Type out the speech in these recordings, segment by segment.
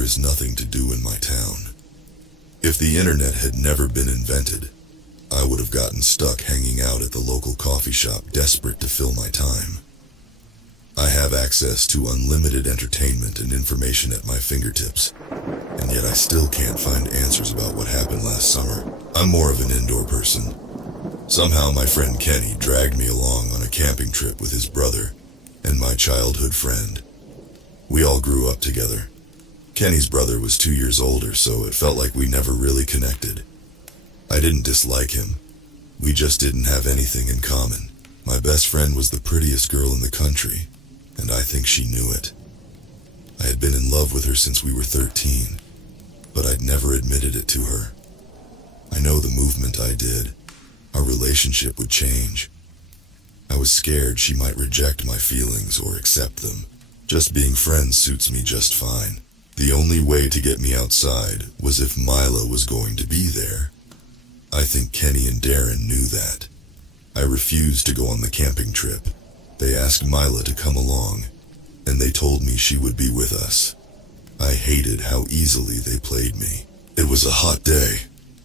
there is nothing to do in my town. If the internet had never been invented, I would have gotten stuck hanging out at the local coffee shop, desperate to fill my time. I have access to unlimited entertainment and information at my fingertips, and yet I still can't find answers about what happened last summer. I'm more of an indoor person. Somehow my friend Kenny dragged me along on a camping trip with his brother and my childhood friend. We all grew up together. Kenny's brother was 2 years older, so it felt like we never really connected. I didn't dislike him. We just didn't have anything in common. My best friend was the prettiest girl in the country, and I think she knew it. I had been in love with her since we were 13, but I'd never admitted it to her. I know the movement I did. Our relationship would change. I was scared she might reject my feelings or accept them. Just being friends suits me just fine. The only way to get me outside was if Mila was going to be there. I think Kenny and Darren knew that. I refused to go on the camping trip. They asked Mila to come along, and they told me she would be with us. I hated how easily they played me. It was a hot day.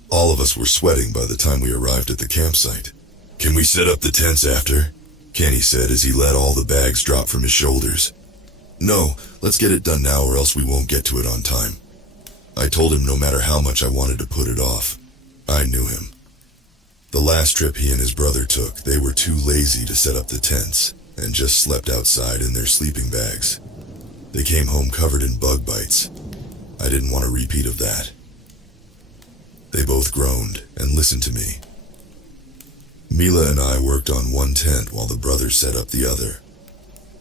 All of us were sweating by the time we arrived at the campsite. "Can we set up the tents after?" Kenny said as he let all the bags drop from his shoulders. "No, let's get it done now or else we won't get to it on time." I told him no matter how much I wanted to put it off. I knew him. The last trip he and his brother took, they were too lazy to set up the tents and just slept outside in their sleeping bags. They came home covered in bug bites. I didn't want a repeat of that. They both groaned and listened to me. Mila and I worked on one tent while the brothers set up the other.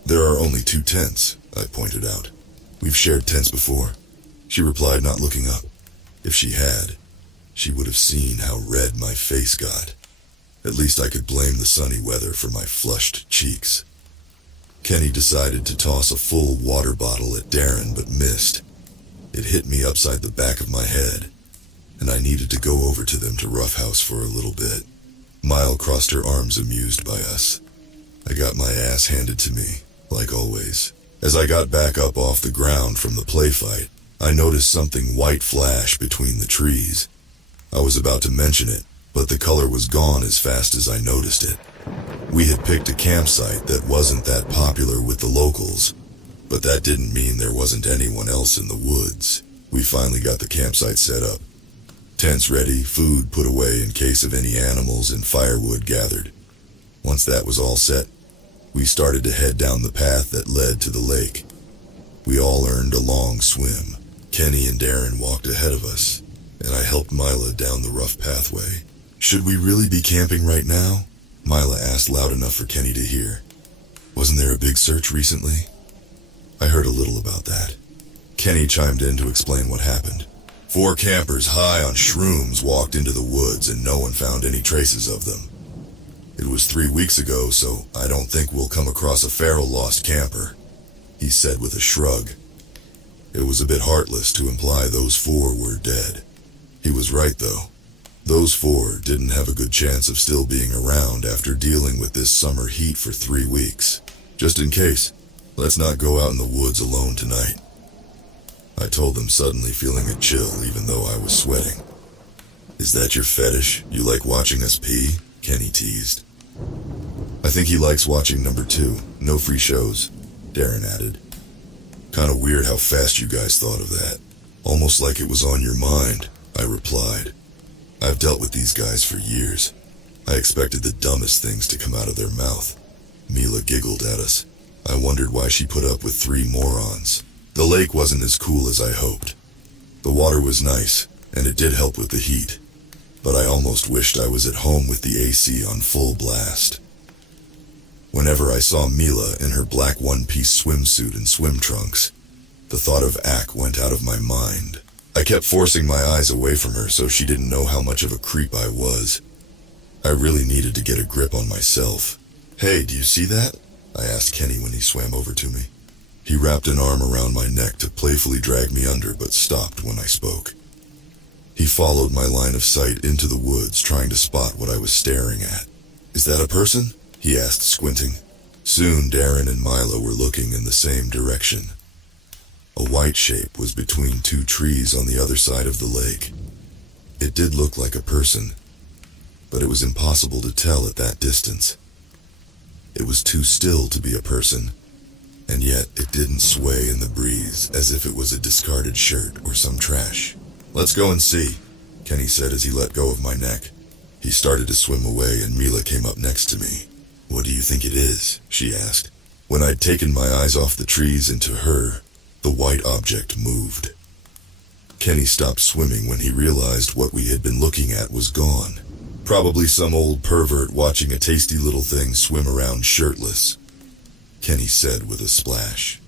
"There are only 2 tents, I pointed out. "We've shared tents before," she replied, not looking up. If she had, she would have seen how red my face got. At least I could blame the sunny weather for my flushed cheeks. Kenny decided to toss a full water bottle at Darren, but missed. It hit me upside the back of my head, and I needed to go over to them to roughhouse for a little bit. Mile crossed her arms, amused by us. I got my ass handed to me, like always. As I got back up off the ground from the play fight, I noticed something white flash between the trees. I was about to mention it, but the color was gone as fast as I noticed it. We had picked a campsite that wasn't that popular with the locals, but that didn't mean there wasn't anyone else in the woods. We finally got the campsite set up. Tents ready, food put away in case of any animals, and firewood gathered. Once that was all set, we started to head down the path that led to the lake. We all earned a long swim. Kenny and Darren walked ahead of us, and I helped Mila down the rough pathway. "Should we really be camping right now?" Mila asked loud enough for Kenny to hear. "Wasn't there a big search recently?" I heard a little about that. Kenny chimed in to explain what happened. 4 campers high on shrooms walked into the woods and no one found any traces of them. "It was 3 weeks ago, so I don't think we'll come across a feral lost camper," he said with a shrug. It was a bit heartless to imply those 4 were dead. He was right though. Those 4 didn't have a good chance of still being around after dealing with this summer heat for 3 weeks. "Just in case, let's not go out in the woods alone tonight," I told them, suddenly feeling a chill even though I was sweating. "Is that your fetish? You like watching us pee?" Kenny teased. "I think he likes watching number 2, no free shows," Darren added. "Kinda weird how fast you guys thought of that. Almost like it was on your mind," I replied. "I've dealt with these guys for years. I expected the dumbest things to come out of their mouth." Mila giggled at us. I wondered why she put up with 3 morons. The lake wasn't as cool as I hoped. The water was nice, and it did help with the heat, but I almost wished I was at home with the AC on full blast. Whenever I saw Mila in her black one-piece swimsuit and swim trunks, the thought of Ak went out of my mind. I kept forcing my eyes away from her so she didn't know how much of a creep I was. I really needed to get a grip on myself. "Hey, do you see that?" I asked Kenny when he swam over to me. He wrapped an arm around my neck to playfully drag me under, but stopped when I spoke. He followed my line of sight into the woods, trying to spot what I was staring at. "Is that a person?" he asked, squinting. Soon Darren and Mila were looking in the same direction. A white shape was between two trees on the other side of the lake. It did look like a person, but it was impossible to tell at that distance. It was too still to be a person, and yet it didn't sway in the breeze as if it was a discarded shirt or some trash. "Let's go and see," Kenny said as he let go of my neck. He started to swim away and Mila came up next to me. "What do you think it is?" she asked. When I'd taken my eyes off the trees and to her, the white object moved. Kenny stopped swimming when he realized what we had been looking at was gone. Probably some old pervert watching a tasty little thing swim around shirtless, Kenny said with a splash.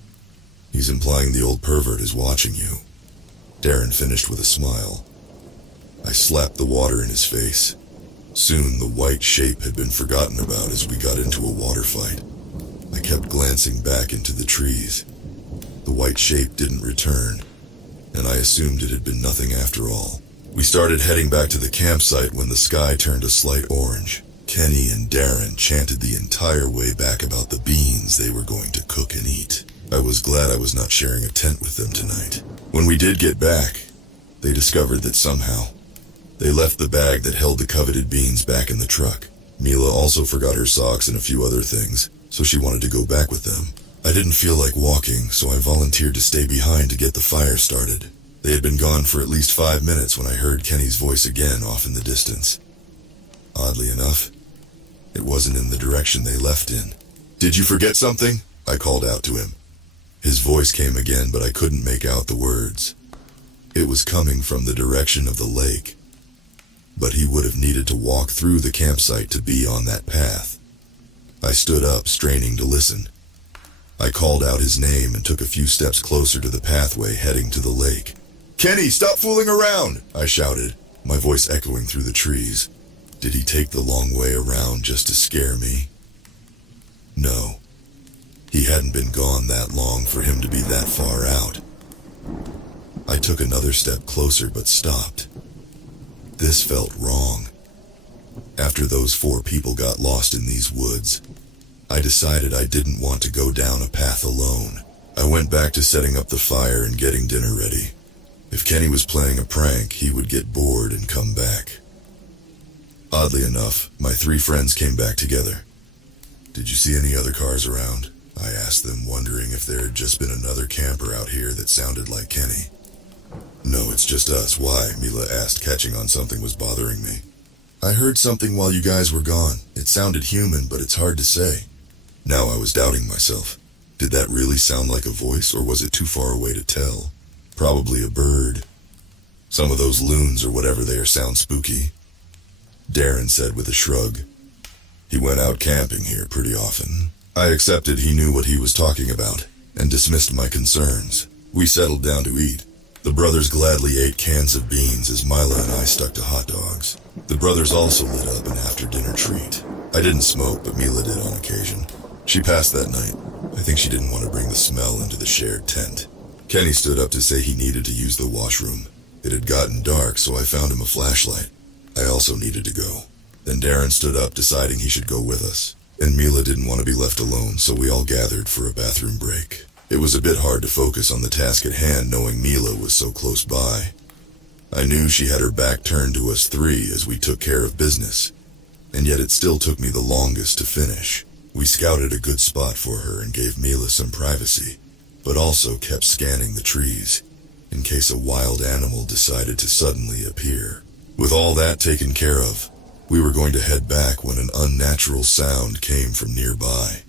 "He's implying the old pervert is watching you," Darren finished with a smile. I slapped the water in his face. Soon the white shape had been forgotten about as we got into a water fight. I kept glancing back into the trees. The white shape didn't return, and I assumed it had been nothing after all. We started heading back to the campsite when the sky turned a slight orange. Kenny and Darren chanted the entire way back about the beans they were going to cook and eat. I was glad I was not sharing a tent with them tonight. When we did get back, they discovered that somehow they left the bag that held the coveted beans back in the truck. Mila also forgot her socks and a few other things, so she wanted to go back with them. I didn't feel like walking, so I volunteered to stay behind to get the fire started. They had been gone for at least 5 minutes when I heard Kenny's voice again off in the distance. Oddly enough, it wasn't in the direction they left in. "Did you forget something?" I called out to him. His voice came again, but I couldn't make out the words. It was coming from the direction of the lake, but he would have needed to walk through the campsite to be on that path. I stood up, straining to listen. I called out his name and took a few steps closer to the pathway heading to the lake. "Kenny, stop fooling around!" I shouted, my voice echoing through the trees. Did he take the long way around just to scare me? No. He hadn't been gone that long for him to be that far out. I took another step closer but stopped. This felt wrong. After those 4 people got lost in these woods, I decided I didn't want to go down a path alone. I went back to setting up the fire and getting dinner ready. If Kenny was playing a prank, he would get bored and come back. Oddly enough, my 3 friends came back together. "Did you see any other cars around?" I asked them, wondering if there had just been another camper out here that sounded like Kenny. "No, it's just us." "Why?" Mila asked, catching on something was bothering me. "I heard something while you guys were gone. It sounded human, but it's hard to say." Now I was doubting myself. Did that really sound like a voice, or was it too far away to tell? Probably a bird. Some of those loons or whatever they are sound spooky, Darren said with a shrug. He went out camping here pretty often. I accepted he knew what he was talking about, and dismissed my concerns. We settled down to eat. The brothers gladly ate cans of beans as Mila and I stuck to hot dogs. The brothers also lit up an after-dinner treat. I didn't smoke, but Mila did on occasion. She passed that night. I think she didn't want to bring the smell into the shared tent. Kenny stood up to say he needed to use the washroom. It had gotten dark, so I found him a flashlight. I also needed to go. Then Darren stood up, deciding he should go with us. And Mila didn't want to be left alone, so we all gathered for a bathroom break. It was a bit hard to focus on the task at hand, knowing Mila was so close by. I knew she had her back turned to us 3 as we took care of business, and yet it still took me the longest to finish. We scouted a good spot for her and gave Mila some privacy, but also kept scanning the trees, in case a wild animal decided to suddenly appear. With all that taken care of, we were going to head back when an unnatural sound came from nearby.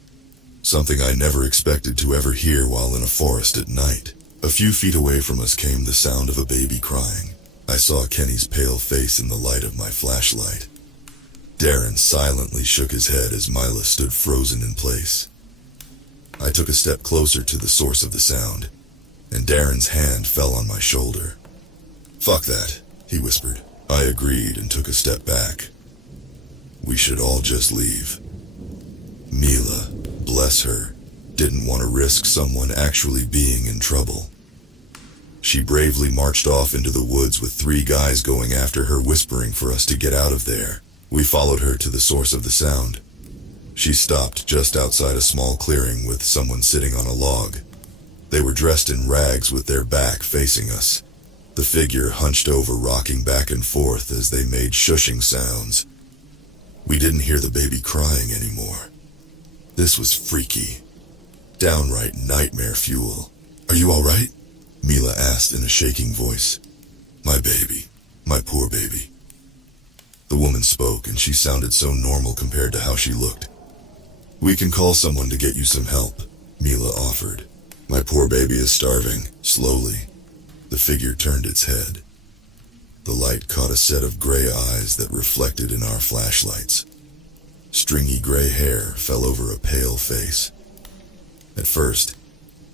Something I never expected to ever hear while in a forest at night. A few feet away from us came the sound of a baby crying. I saw Kenny's pale face in the light of my flashlight. Darren silently shook his head as Mila stood frozen in place. I took a step closer to the source of the sound, and Darren's hand fell on my shoulder. "Fuck that," he whispered. I agreed and took a step back. We should all just leave. Mila, bless her, didn't want to risk someone actually being in trouble. She bravely marched off into the woods with 3 guys going after her, whispering for us to get out of there. We followed her to the source of the sound. She stopped just outside a small clearing with someone sitting on a log. They were dressed in rags with their back facing us. The figure hunched over, rocking back and forth as they made shushing sounds. We didn't hear the baby crying anymore. This was freaky. Downright nightmare fuel. "Are you all right?" Mila asked in a shaking voice. "My baby. My poor baby." The woman spoke, and she sounded so normal compared to how she looked. "We can call someone to get you some help," Mila offered. "My poor baby is starving." Slowly, the figure turned its head. The light caught a set of gray eyes that reflected in our flashlights. Stringy gray hair fell over a pale face. At first,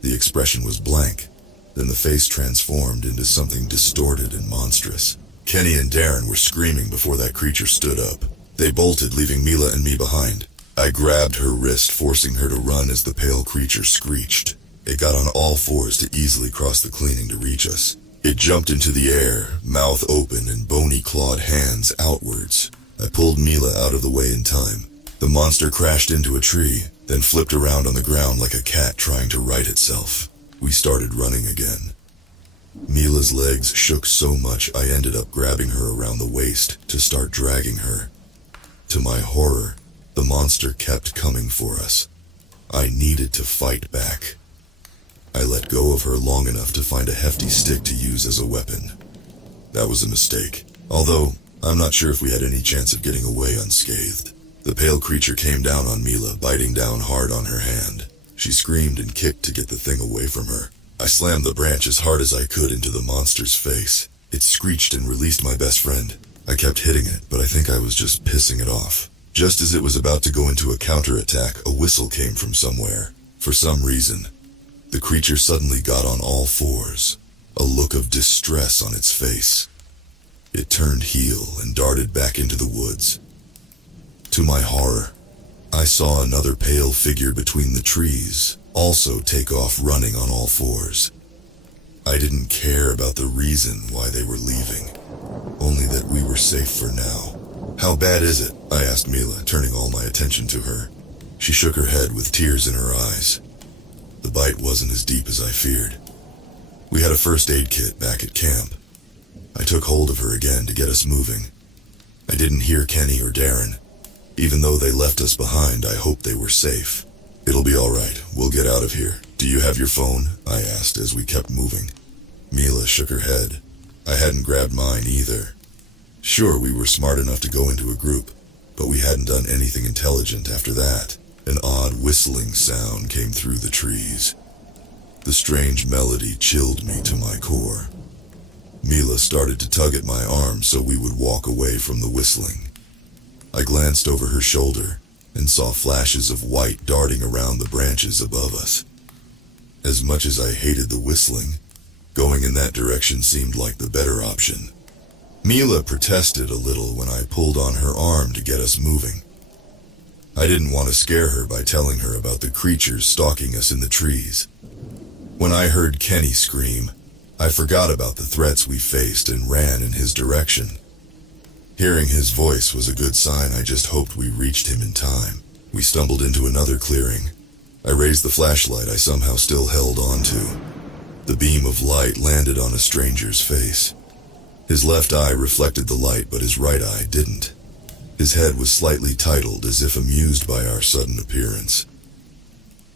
the expression was blank. Then the face transformed into something distorted and monstrous. Kenny and Darren were screaming before that creature stood up. They bolted, leaving Mila and me behind. I grabbed her wrist, forcing her to run as the pale creature screeched. It got on all fours to easily cross the cleaning to reach us. It jumped into the air, mouth open and bony clawed hands outwards. I pulled Mila out of the way in time. The monster crashed into a tree, then flipped around on the ground like a cat trying to right itself. We started running again. Mila's legs shook so much I ended up grabbing her around the waist to start dragging her. To my horror, the monster kept coming for us. I needed to fight back. I let go of her long enough to find a hefty stick to use as a weapon. That was a mistake, although I'm not sure if we had any chance of getting away unscathed. The pale creature came down on Mila, biting down hard on her hand. She screamed and kicked to get the thing away from her. I slammed the branch as hard as I could into the monster's face. It screeched and released my best friend. I kept hitting it, but I think I was just pissing it off. Just as it was about to go into a counterattack, a whistle came from somewhere. For some reason, the creature suddenly got on all fours, a look of distress on its face. It turned heel and darted back into the woods. To my horror, I saw another pale figure between the trees also take off running on all fours. I didn't care about the reason why they were leaving, only that we were safe for now. "How bad is it?" I asked Mila, turning all my attention to her. She shook her head with tears in her eyes. The bite wasn't as deep as I feared. We had a first aid kit back at camp. I took hold of her again to get us moving. I didn't hear Kenny or Darren. Even though they left us behind, I hoped they were safe. "It'll be all right. We'll get out of here. Do you have your phone?" I asked as we kept moving. Mila shook her head. I hadn't grabbed mine either. Sure, we were smart enough to go into a group, but we hadn't done anything intelligent after that. An odd whistling sound came through the trees. The strange melody chilled me to my core. Mila started to tug at my arm so we would walk away from the whistling. I glanced over her shoulder and saw flashes of white darting around the branches above us. As much as I hated the whistling, going in that direction seemed like the better option. Mila protested a little when I pulled on her arm to get us moving. I didn't want to scare her by telling her about the creatures stalking us in the trees. When I heard Kenny scream, I forgot about the threats we faced and ran in his direction. Hearing his voice was a good sign. I just hoped we reached him in time. We stumbled into another clearing. I raised the flashlight I somehow still held onto. The beam of light landed on a stranger's face. His left eye reflected the light, but his right eye didn't. His head was slightly titled, as if amused by our sudden appearance.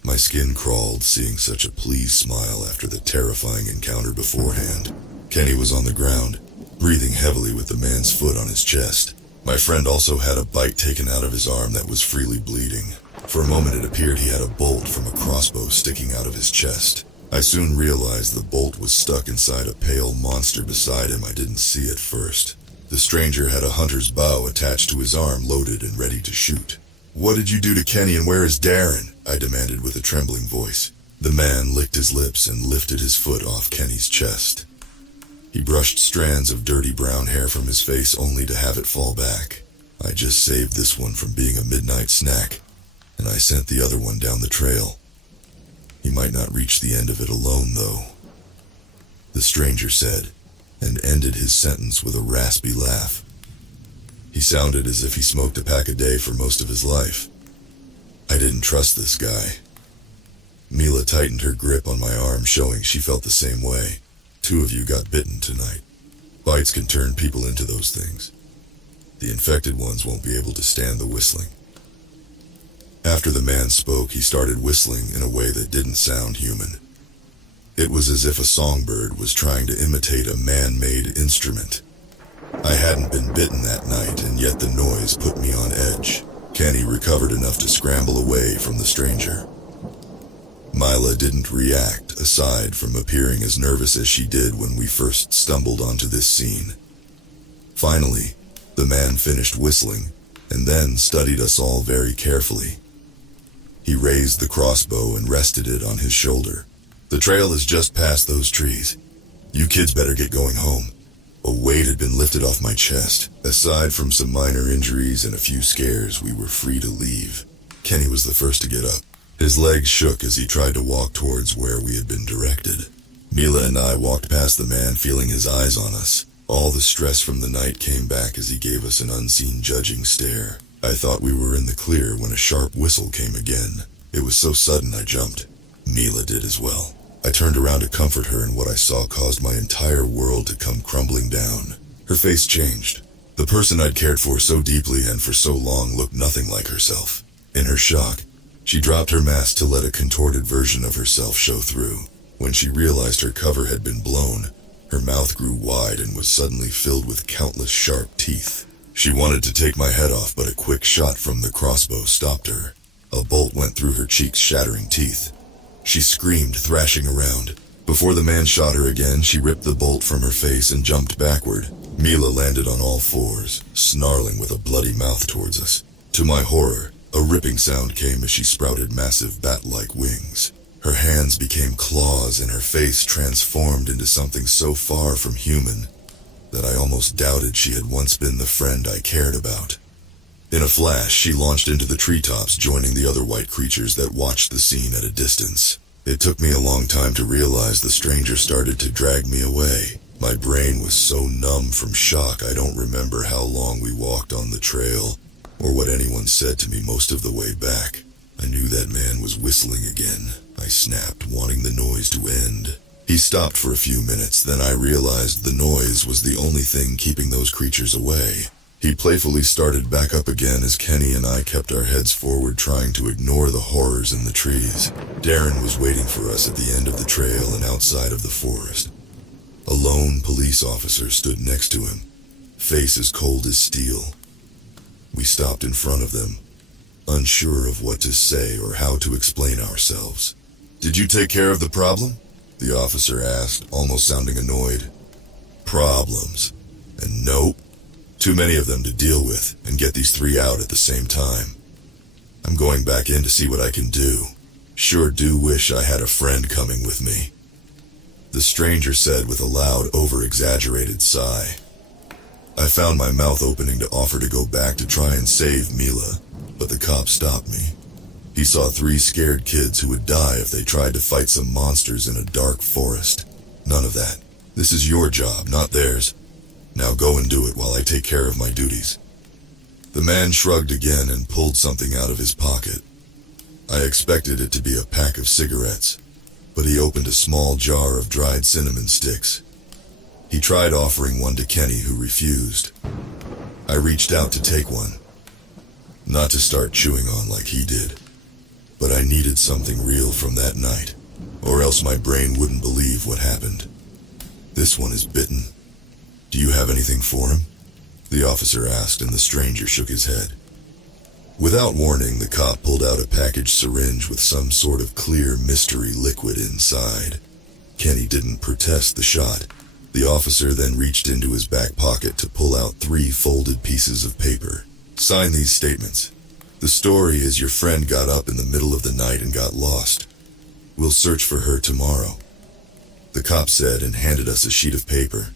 My skin crawled seeing such a pleased smile after the terrifying encounter beforehand. Kenny was on the ground, breathing heavily with the man's foot on his chest. My friend also had a bite taken out of his arm that was freely bleeding. For a moment it appeared he had a bolt from a crossbow sticking out of his chest. I soon realized the bolt was stuck inside a pale monster beside him. I didn't see it first. The stranger had a hunter's bow attached to his arm, loaded and ready to shoot. "What did you do to Kenny, and where is Darren?" I demanded with a trembling voice. The man licked his lips and lifted his foot off Kenny's chest. He brushed strands of dirty brown hair from his face only to have it fall back. I just saved this one from being a midnight snack, and I sent the other one down the trail. He might not reach the end of it alone, though, the stranger said, and ended his sentence with a raspy laugh. He sounded as if he smoked a pack a day for most of his life. I didn't trust this guy. Mila tightened her grip on my arm, showing she felt the same way. Two of you got bitten tonight. Bites can turn people into those things. The infected ones won't be able to stand the whistling. After the man spoke, he started whistling in a way that didn't sound human. It was as if a songbird was trying to imitate a man-made instrument. I hadn't been bitten that night, and yet the noise put me on edge. Kenny recovered enough to scramble away from the stranger. Mila didn't react, aside from appearing as nervous as she did when we first stumbled onto this scene. Finally, the man finished whistling, and then studied us all very carefully. He raised the crossbow and rested it on his shoulder. The trail is just past those trees. You kids better get going home. A weight had been lifted off my chest. Aside from some minor injuries and a few scares, we were free to leave. Kenny was the first to get up. His legs shook as he tried to walk towards where we had been directed. Mila and I walked past the man, feeling his eyes on us. All the stress from the night came back as he gave us an unseen, judging stare. I thought we were in the clear when a sharp whistle came again. It was so sudden I jumped. Mila did as well. I turned around to comfort her, and what I saw caused my entire world to come crumbling down. Her face changed. The person I'd cared for so deeply and for so long looked nothing like herself. In her shock, she dropped her mask to let a contorted version of herself show through. When she realized her cover had been blown, her mouth grew wide and was suddenly filled with countless sharp teeth. She wanted to take my head off, but a quick shot from the crossbow stopped her. A bolt went through her cheeks, shattering teeth. She screamed, thrashing around. Before the man shot her again, she ripped the bolt from her face and jumped backward. Mila landed on all fours, snarling with a bloody mouth towards us. To my horror, a ripping sound came as she sprouted massive bat-like wings. Her hands became claws and her face transformed into something so far from human that I almost doubted she had once been the friend I cared about. In a flash, she launched into the treetops, joining the other white creatures that watched the scene at a distance. It took me a long time to realize the stranger started to drag me away. My brain was so numb from shock I don't remember how long we walked on the trail, or what anyone said to me most of the way back. I knew that man was whistling again. I snapped, wanting the noise to end. He stopped for a few minutes, then I realized the noise was the only thing keeping those creatures away. He playfully started back up again as Kenny and I kept our heads forward, trying to ignore the horrors in the trees. Darren was waiting for us at the end of the trail and outside of the forest. A lone police officer stood next to him, face as cold as steel. We stopped in front of them, unsure of what to say or how to explain ourselves. "Did you take care of the problem?" the officer asked, almost sounding annoyed. "Problems? And nope. Too many of them to deal with, and get these three out at the same time. I'm going back in to see what I can do. Sure do wish I had a friend coming with me," the stranger said with a loud, over-exaggerated sigh. I found my mouth opening to offer to go back to try and save Mila, but the cop stopped me. He saw 3 scared kids who would die if they tried to fight some monsters in a dark forest. "None of that. This is your job, not theirs. Now go and do it while I take care of my duties." The man shrugged again and pulled something out of his pocket. I expected it to be a pack of cigarettes, but he opened a small jar of dried cinnamon sticks. He tried offering one to Kenny, who refused. I reached out to take one, not to start chewing on like he did, but I needed something real from that night, or else my brain wouldn't believe what happened. "This one is bitten. Do you have anything for him?" the officer asked, and the stranger shook his head. Without warning, the cop pulled out a packaged syringe with some sort of clear mystery liquid inside. Kenny didn't protest the shot. The officer then reached into his back pocket to pull out 3 folded pieces of paper. "Sign these statements. The story is your friend got up in the middle of the night and got lost. We'll search for her tomorrow," the cop said, and handed us a sheet of paper.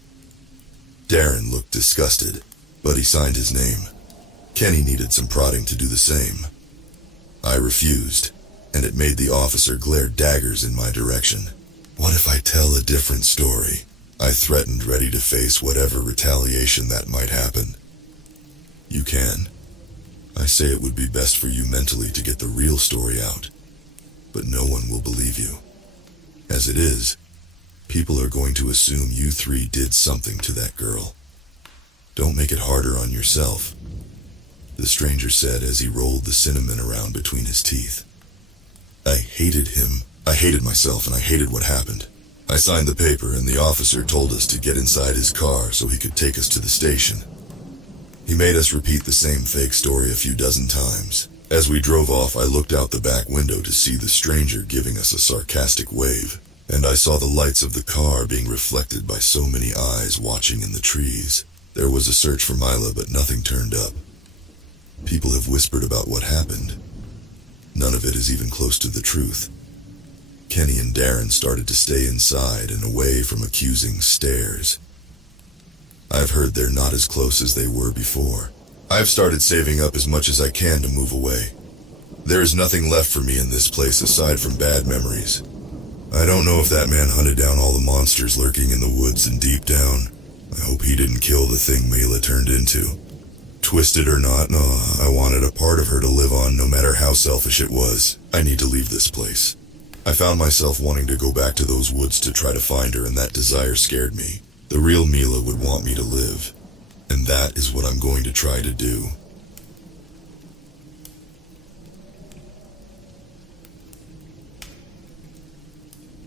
Darren looked disgusted, but he signed his name. Kenny needed some prodding to do the same. I refused, and it made the officer glare daggers in my direction. "What if I tell a different story?" I threatened, ready to face whatever retaliation that might happen. "You can. I say it would be best for you mentally to get the real story out." but no one will believe you. As it is, people are going to assume you three did something to that girl. Don't make it harder on yourself, the stranger said as he rolled the cinnamon around between his teeth. I hated him, I hated myself, and I hated what happened. I signed the paper and the officer told us to get inside his car so he could take us to the station. He made us repeat the same fake story a few dozen times. As we drove off, I looked out the back window to see the stranger giving us a sarcastic wave, and I saw the lights of the car being reflected by so many eyes watching in the trees. There was a search for Mila, but nothing turned up. People have whispered about what happened. None of it is even close to the truth. Kenny and Darren started to stay inside and away from accusing stares. I've heard they're not as close as they were before. I've started saving up as much as I can to move away. There is nothing left for me in this place aside from bad memories. I don't know if that man hunted down all the monsters lurking in the woods, and deep down, I hope he didn't kill the thing Mila turned into. Twisted or not, no, I wanted a part of her to live on no matter how selfish it was. I need to leave this place. I found myself wanting to go back to those woods to try to find her, and that desire scared me. The real Mila would want me to live, and that is what I'm going to try to do.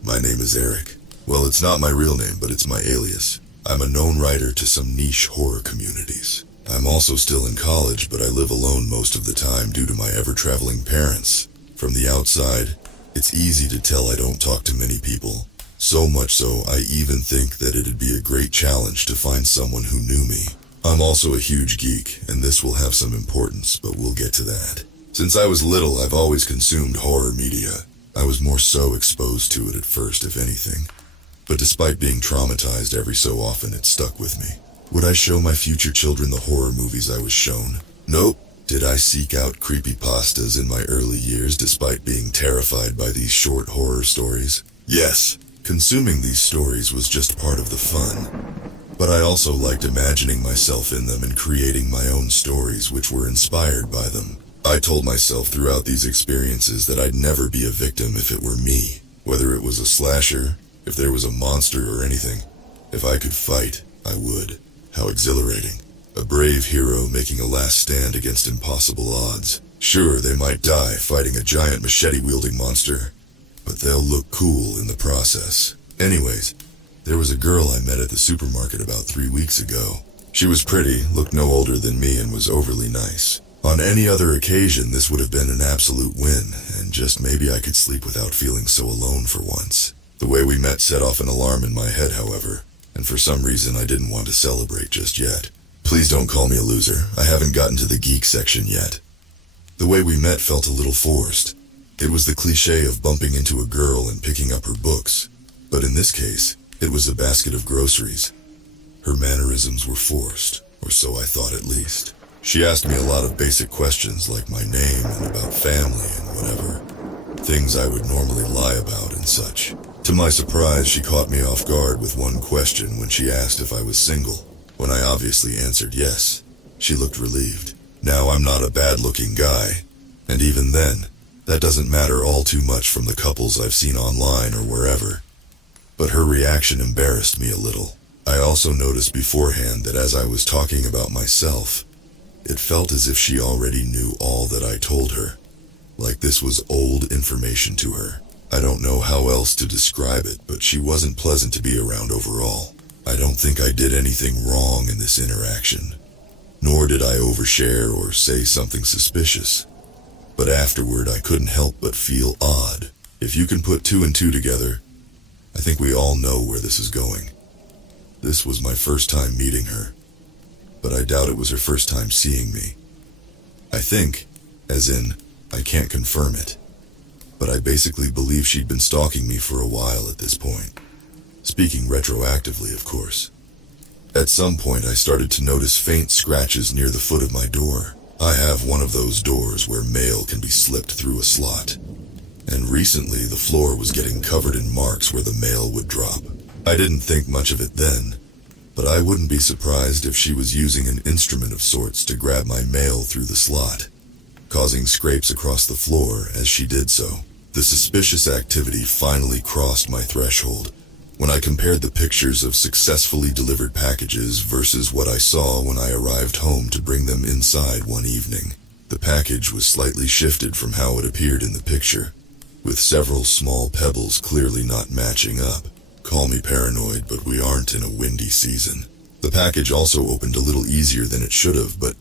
My name is Eric. Well, it's not my real name, but it's my alias. I'm a known writer to some niche horror communities. I'm also still in college, but I live alone most of the time due to my ever-traveling parents. From the outside, it's easy to tell I don't talk to many people. So much so, I even think that it'd be a great challenge to find someone who knew me. I'm also a huge geek, and this will have some importance, but we'll get to that. Since I was little, I've always consumed horror media. I was more so exposed to it at first, if anything. But despite being traumatized every so often, it stuck with me. Would I show my future children the horror movies I was shown? Nope. Did I seek out creepypastas in my early years despite being terrified by these short horror stories? Yes. Consuming these stories was just part of the fun. But I also liked imagining myself in them and creating my own stories which were inspired by them. I told myself throughout these experiences that I'd never be a victim if it were me. Whether it was a slasher, if there was a monster or anything. If I could fight, I would. How exhilarating. A brave hero making a last stand against impossible odds. Sure, they might die fighting a giant machete-wielding monster, but they'll look cool in the process. Anyways, there was a girl I met at the supermarket about 3 weeks ago. She was pretty, looked no older than me, and was overly nice. On any other occasion, this would have been an absolute win, and just maybe I could sleep without feeling so alone for once. The way we met set off an alarm in my head, however, and for some reason I didn't want to celebrate just yet. Please don't call me a loser. I haven't gotten to the geek section yet. The way we met felt a little forced. It was the cliche of bumping into a girl and picking up her books, but in this case, it was a basket of groceries. Her mannerisms were forced, or so I thought at least. She asked me a lot of basic questions like my name and about family and whatever. Things I would normally lie about and such. To my surprise, she caught me off guard with one question when she asked if I was single. When I obviously answered yes, she looked relieved. Now I'm not a bad-looking guy, and even then, that doesn't matter all too much from the couples I've seen online or wherever. But her reaction embarrassed me a little. I also noticed beforehand that as I was talking about myself, it felt as if she already knew all that I told her. Like this was old information to her. I don't know how else to describe it, but she wasn't pleasant to be around overall. I don't think I did anything wrong in this interaction, nor did I overshare or say something suspicious. But afterward, I couldn't help but feel odd. If you can put two and two together, I think we all know where this is going. This was my first time meeting her, but I doubt it was her first time seeing me. I think, as in, I can't confirm it, but I basically believe she'd been stalking me for a while at this point. Speaking retroactively, of course. At some point, I started to notice faint scratches near the foot of my door. I have one of those doors where mail can be slipped through a slot, and recently the floor was getting covered in marks where the mail would drop. I didn't think much of it then, but I wouldn't be surprised if she was using an instrument of sorts to grab my mail through the slot, causing scrapes across the floor as she did so. The suspicious activity finally crossed my threshold when I compared the pictures of successfully delivered packages versus what I saw when I arrived home to bring them inside one evening. The package was slightly shifted from how it appeared in the picture, with several small pebbles clearly not matching up. Call me paranoid, but we aren't in a windy season. The package also opened a little easier than it should have, but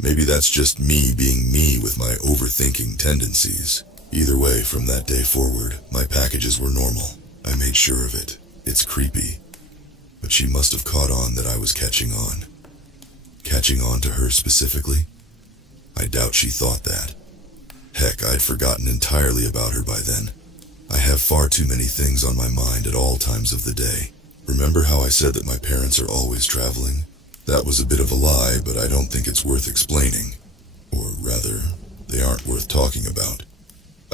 maybe that's just me being me with my overthinking tendencies. Either way, from that day forward, my packages were normal. I made sure of it. It's creepy, but she must have caught on that I was catching on. Catching on to her specifically? I doubt she thought that. Heck, I'd forgotten entirely about her by then. I have far too many things on my mind at all times of the day. Remember how I said that my parents are always traveling? That was a bit of a lie, but I don't think it's worth explaining. Or rather, they aren't worth talking about.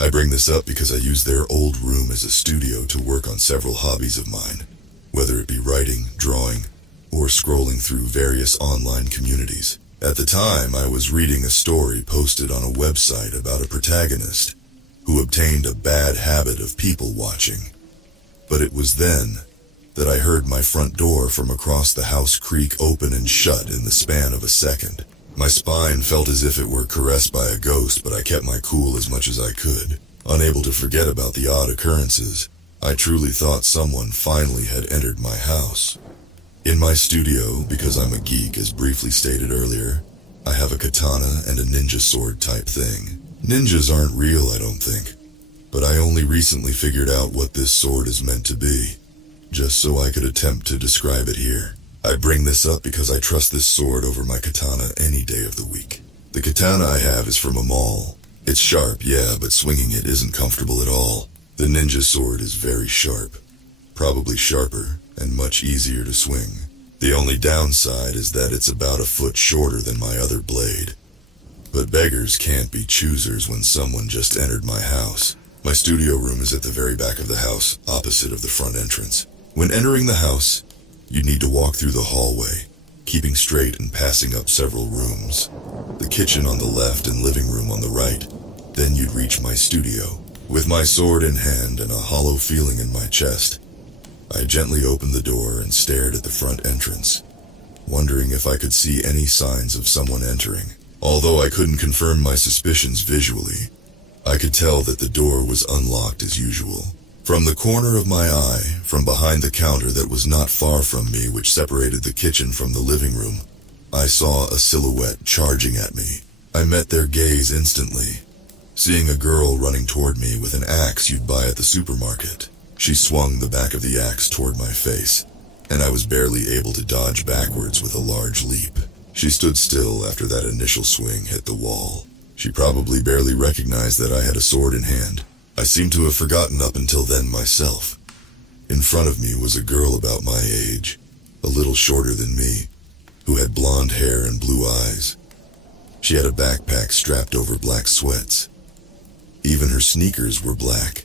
I bring this up because I use their old room as a studio to work on several hobbies of mine, whether it be writing, drawing, or scrolling through various online communities. At the time, I was reading a story posted on a website about a protagonist who obtained a bad habit of people watching. But it was then that I heard my front door from across the house creak open and shut in the span of a second. My spine felt as if it were caressed by a ghost, but I kept my cool as much as I could, unable to forget about the odd occurrences. I truly thought someone finally had entered my house. In my studio, because I'm a geek as briefly stated earlier, I have a katana and a ninja sword type thing. Ninjas aren't real, I don't think, but I only recently figured out what this sword is meant to be, just so I could attempt to describe it here. I bring this up because I trust this sword over my katana any day of the week. The katana I have is from a mall. It's sharp, yeah, but swinging it isn't comfortable at all. The ninja sword is very sharp, probably sharper and much easier to swing. The only downside is that it's about a foot shorter than my other blade. But beggars can't be choosers when someone just entered my house. My studio room is at the very back of the house, opposite of the front entrance. When entering the house, you'd need to walk through the hallway, keeping straight and passing up several rooms. The kitchen on the left and living room on the right. Then you'd reach my studio. With my sword in hand and a hollow feeling in my chest, I gently opened the door and stared at the front entrance, wondering if I could see any signs of someone entering. Although I couldn't confirm my suspicions visually, I could tell that the door was unlocked as usual. From the corner of my eye, from behind the counter that was not far from me, which separated the kitchen from the living room, I saw a silhouette charging at me. I met their gaze instantly, seeing a girl running toward me with an axe you'd buy at the supermarket. She swung the back of the axe toward my face, and I was barely able to dodge backwards with a large leap. She stood still after that initial swing hit the wall. She probably barely recognized that I had a sword in hand. I seemed to have forgotten up until then myself. In front of me was a girl about my age, a little shorter than me, who had blonde hair and blue eyes. She had a backpack strapped over black sweats. Even her sneakers were black.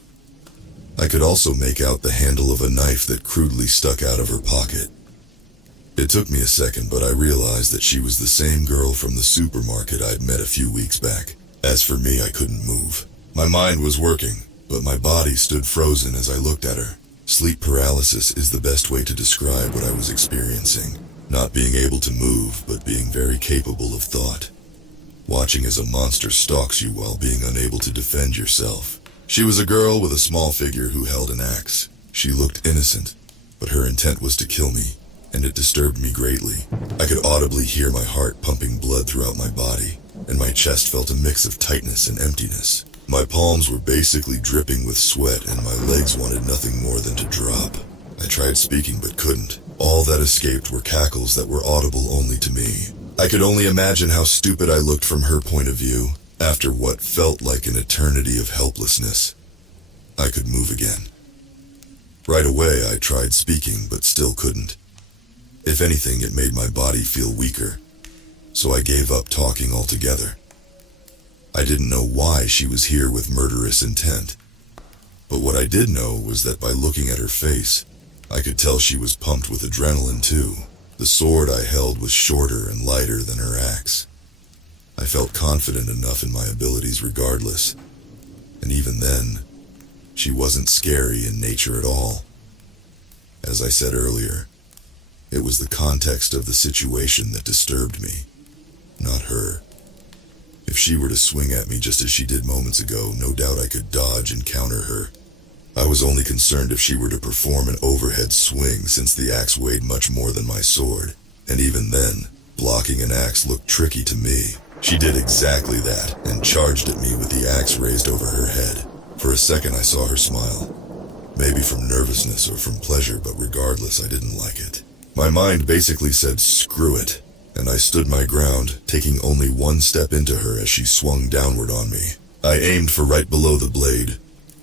I could also make out the handle of a knife that crudely stuck out of her pocket. It took me a second, but I realized that she was the same girl from the supermarket I'd met a few weeks back. As for me, I couldn't move. My mind was working, but my body stood frozen as I looked at her. Sleep paralysis is the best way to describe what I was experiencing. Not being able to move, but being very capable of thought. Watching as a monster stalks you while being unable to defend yourself. She was a girl with a small figure who held an axe. She looked innocent, but her intent was to kill me, and it disturbed me greatly. I could audibly hear my heart pumping blood throughout my body, and my chest felt a mix of tightness and emptiness. My palms were basically dripping with sweat, and my legs wanted nothing more than to drop. I tried speaking but couldn't. All that escaped were cackles that were audible only to me. I could only imagine how stupid I looked from her point of view. After what felt like an eternity of helplessness, I could move again. Right away, I tried speaking, but still couldn't. If anything, it made my body feel weaker, so I gave up talking altogether. I didn't know why she was here with murderous intent, but what I did know was that by looking at her face, I could tell she was pumped with adrenaline too. The sword I held was shorter and lighter than her axe. I felt confident enough in my abilities regardless, and even then, She wasn't scary in nature at all. As I said earlier, it was the context of the situation that disturbed me, not her. If she were to swing at me just as she did moments ago, no doubt I could dodge and counter her. I was only concerned if she were to perform an overhead swing, since the axe weighed much more than my sword. And even then, blocking an axe looked tricky to me. She did exactly that, and charged at me with the axe raised over her head. For a second I saw her smile. Maybe from nervousness or from pleasure, but regardless, I didn't like it. My mind basically said, screw it, and I stood my ground, taking only one step into her as she swung downward on me. I aimed for right below the blade,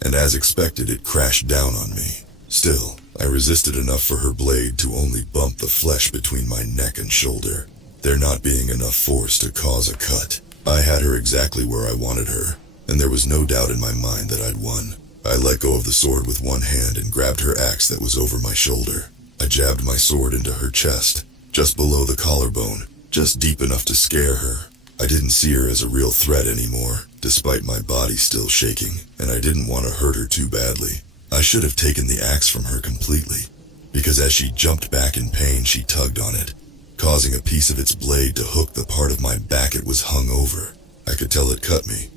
and as expected, it crashed down on me. Still, I resisted enough for her blade to only bump the flesh between my neck and shoulder, there not being enough force to cause a cut. I had her exactly where I wanted her, and there was no doubt in my mind that I'd won. I let go of the sword with one hand and grabbed her axe that was over my shoulder. I jabbed my sword into her chest, just below the collarbone, just deep enough to scare her. I didn't see her as a real threat anymore, despite my body still shaking, and I didn't want to hurt her too badly. I should have taken the axe from her completely, because as she jumped back in pain, she tugged on it, causing a piece of its blade to hook the part of my back it was hung over. I could tell it cut me,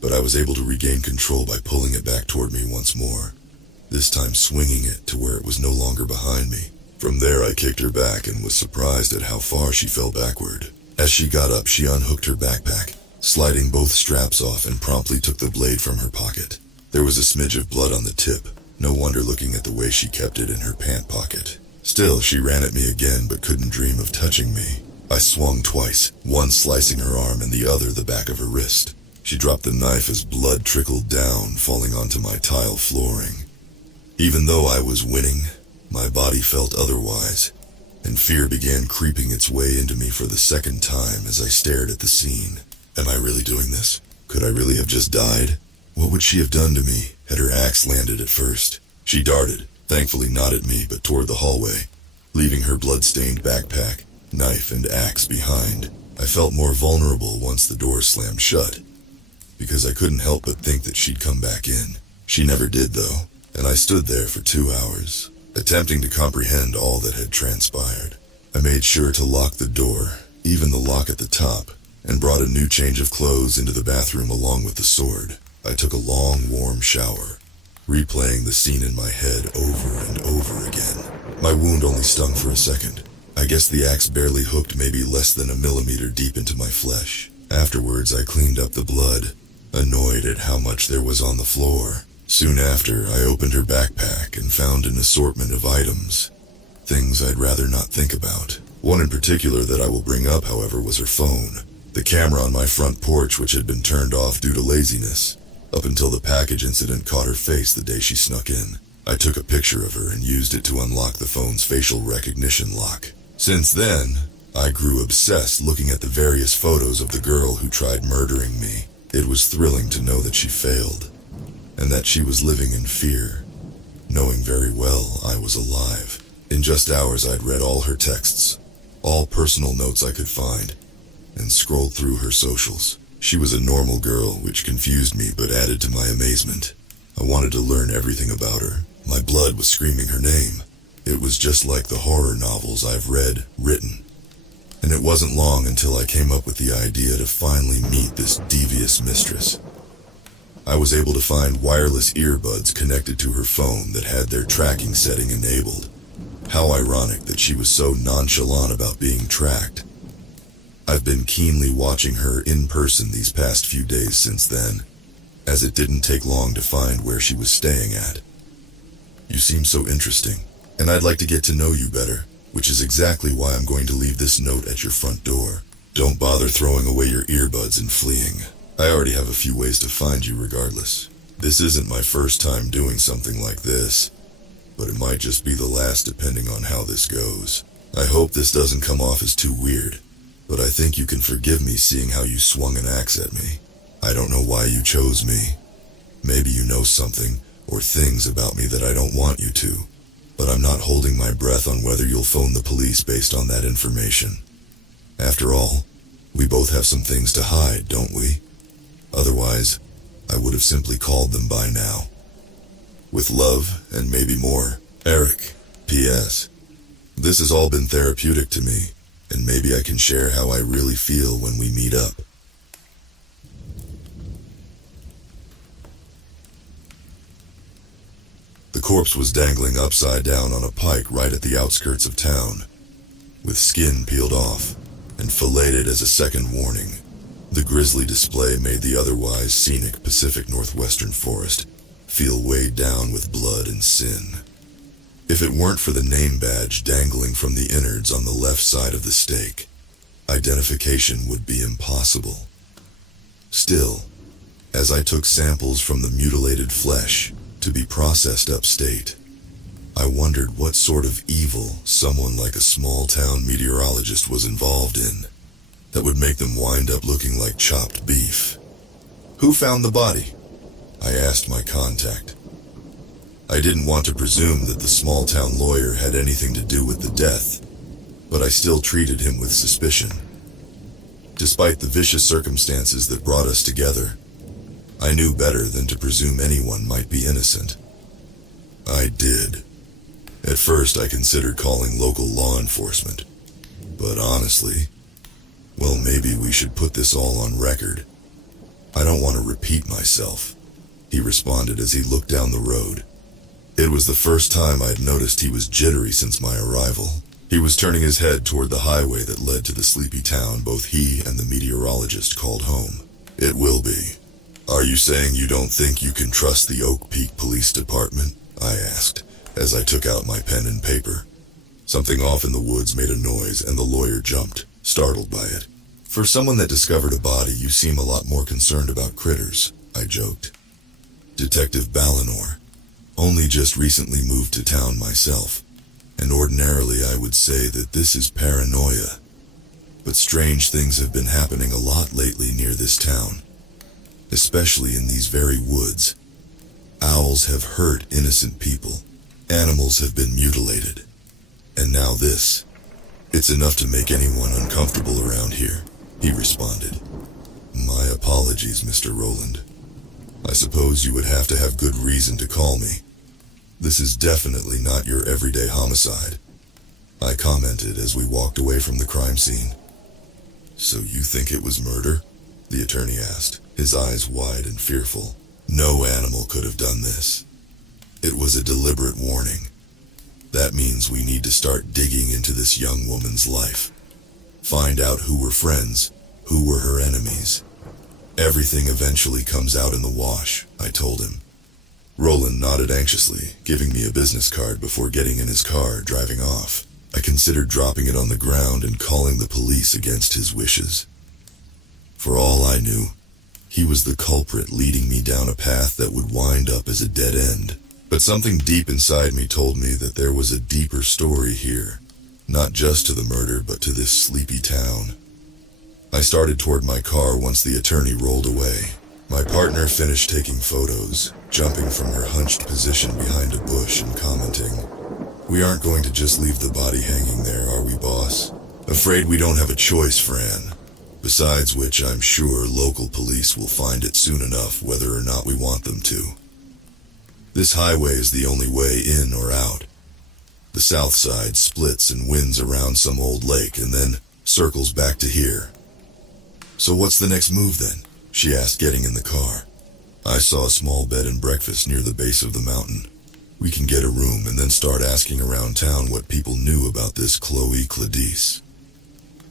but I was able to regain control by pulling it back toward me once more, this time swinging it to where it was no longer behind me. From there I kicked her back and was surprised at how far she fell backward. As she got up, she unhooked her backpack, sliding both straps off, and promptly took the blade from her pocket. There was a smidge of blood on the tip, no wonder looking at the way she kept it in her pant pocket. Still, she ran at me again but couldn't dream of touching me. I swung twice, one slicing her arm and the other the back of her wrist. She dropped the knife as blood trickled down, falling onto my tile flooring. Even though I was winning, my body felt otherwise, and fear began creeping its way into me for the second time as I stared at the scene. Am I really doing this? Could I really have just died? What would she have done to me had her axe landed at first? She darted, thankfully not at me but toward the hallway, leaving her blood-stained backpack, knife, and axe behind. I felt more vulnerable once the door slammed shut, because I couldn't help but think that she'd come back in. She never did though, and I stood there for 2 hours, attempting to comprehend all that had transpired. I made sure to lock the door, even the lock at the top, and brought a new change of clothes into the bathroom along with the sword. I took a long, warm shower, replaying the scene in my head over and over again. My wound only stung for a second. I guess the axe barely hooked maybe less than a millimeter deep into my flesh. Afterwards, I cleaned up the blood, annoyed at how much there was on the floor. Soon after, I opened her backpack and found an assortment of items, things I'd rather not think about. One in particular that I will bring up, however, was her phone. The camera on my front porch, which had been turned off due to laziness, up until the package incident caught her face the day she snuck in. I took a picture of her and used it to unlock the phone's facial recognition lock. Since then, I grew obsessed looking at the various photos of the girl who tried murdering me. It was thrilling to know that she failed, and that she was living in fear, knowing very well I was alive. In just hours I'd read all her texts, all personal notes I could find, and scrolled through her socials. She was a normal girl, which confused me but added to my amazement. I wanted to learn everything about her. My blood was screaming her name. It was just like the horror novels I've read, written. And it wasn't long until I came up with the idea to finally meet this devious mistress. I was able to find wireless earbuds connected to her phone that had their tracking setting enabled. How ironic that she was so nonchalant about being tracked. I've been keenly watching her in person these past few days since then, as it didn't take long to find where she was staying at. You seem so interesting, and I'd like to get to know you better, which is exactly why I'm going to leave this note at your front door. Don't bother throwing away your earbuds and fleeing. I already have a few ways to find you regardless. This isn't my first time doing something like this, but it might just be the last depending on how this goes. I hope this doesn't come off as too weird, but I think you can forgive me seeing how you swung an axe at me. I don't know why you chose me. Maybe you know something or things about me that I don't want you to, but I'm not holding my breath on whether you'll phone the police based on that information. After all, we both have some things to hide, don't we? Otherwise, I would have simply called them by now. With love, and maybe more. Eric. P.S. This has all been therapeutic to me, and maybe I can share how I really feel when we meet up. The corpse was dangling upside down on a pike right at the outskirts of town, with skin peeled off and filleted as a second warning. The grisly display made the otherwise scenic Pacific Northwestern forest feel weighed down with blood and sin. If it weren't for the name badge dangling from the innards on the left side of the stake, identification would be impossible. Still, as I took samples from the mutilated flesh to be processed upstate, I wondered what sort of evil someone like a small-town meteorologist was involved in that would make them wind up looking like chopped beef. Who found the body? I asked my contact. I didn't want to presume that the small-town lawyer had anything to do with the death, but I still treated him with suspicion. Despite the vicious circumstances that brought us together, I knew better than to presume anyone might be innocent. I did. At first I considered calling local law enforcement, but honestly, well, maybe we should put this all on record. I don't want to repeat myself, he responded as he looked down the road. It was the first time I'd noticed he was jittery since my arrival. He was turning his head toward the highway that led to the sleepy town both he and the meteorologist called home. It will be. Are you saying you don't think you can trust the Oak Peak Police Department? I asked, as I took out my pen and paper. Something off in the woods made a noise and the lawyer jumped, startled by it. For someone that discovered a body, you seem a lot more concerned about critters, I joked. Detective Ballinor. Only just recently moved to town myself, and ordinarily I would say that this is paranoia. But strange things have been happening a lot lately near this town, especially in these very woods. Owls have hurt innocent people, animals have been mutilated, and now this. It's enough to make anyone uncomfortable around here, he responded. My apologies, Mr. Rowland. I suppose you would have to have good reason to call me. This is definitely not your everyday homicide, I commented as we walked away from the crime scene. So you think it was murder? The attorney asked, his eyes wide and fearful. No animal could have done this. It was a deliberate warning. That means we need to start digging into this young woman's life. Find out who were friends, who were her enemies. Everything eventually comes out in the wash, I told him. Roland nodded anxiously, giving me a business card before getting in his car, driving off. I considered dropping it on the ground and calling the police against his wishes. For all I knew, he was the culprit leading me down a path that would wind up as a dead end. But something deep inside me told me that there was a deeper story here, not just to the murder but to this sleepy town. I started toward my car once the attorney rolled away. My partner finished taking photos, jumping from her hunched position behind a bush and commenting, "We aren't going to just leave the body hanging there, are we, boss? Afraid we don't have a choice, Fran. Besides which, I'm sure local police will find it soon enough whether or not we want them to. This highway is the only way in or out. The south side splits and winds around some old lake and then circles back to here." "So what's the next move then?" she asked, getting in the car. "I saw a small bed and breakfast near the base of the mountain. We can get a room and then start asking around town what people knew about this Chloe Cladice."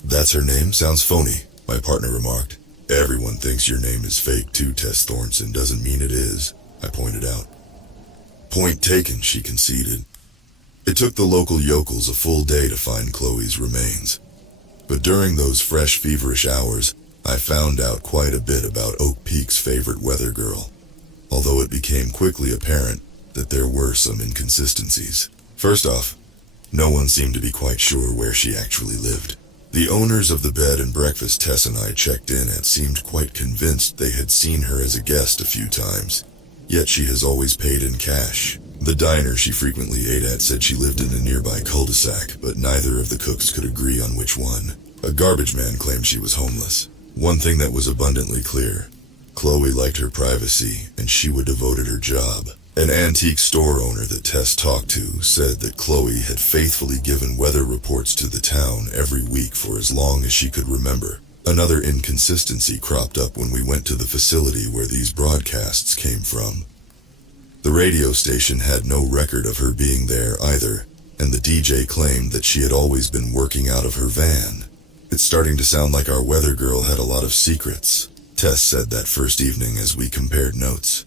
"That's her name? Sounds phony," my partner remarked. "Everyone thinks your name is fake too, Tess Thornton. Doesn't mean it is," I pointed out. "Point taken," she conceded. It took the local yokels a full day to find Chloe's remains. But during those fresh, feverish hours, I found out quite a bit about Oak Peak's favorite weather girl, although it became quickly apparent that there were some inconsistencies. First off, no one seemed to be quite sure where she actually lived. The owners of the bed and breakfast Tess and I checked in at seemed quite convinced they had seen her as a guest a few times, yet she has always paid in cash. The diner she frequently ate at said she lived in a nearby cul-de-sac, but neither of the cooks could agree on which one. A garbage man claimed she was homeless. One thing that was abundantly clear: Chloe liked her privacy, and she would devote her job. An antique store owner that Tess talked to said that Chloe had faithfully given weather reports to the town every week for as long as she could remember. Another inconsistency cropped up when we went to the facility where these broadcasts came from. The radio station had no record of her being there either, and the DJ claimed that she had always been working out of her van. It's starting to sound like our weather girl had a lot of secrets, Tess said that first evening as we compared notes.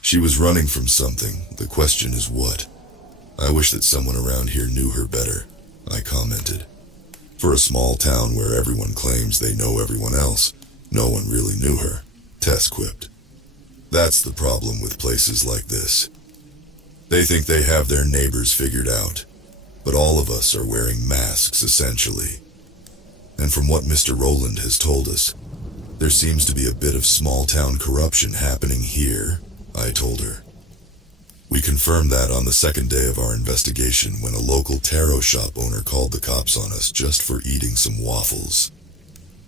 She was running from something, the question is what? I wish that someone around here knew her better, I commented. For a small town where everyone claims they know everyone else, no one really knew her, Tess quipped. That's the problem with places like this. They think they have their neighbors figured out, but all of us are wearing masks essentially. And from what Mr. Rowland has told us, there seems to be a bit of small-town corruption happening here, I told her. We confirmed that on the second day of our investigation when a local taro shop owner called the cops on us just for eating some waffles.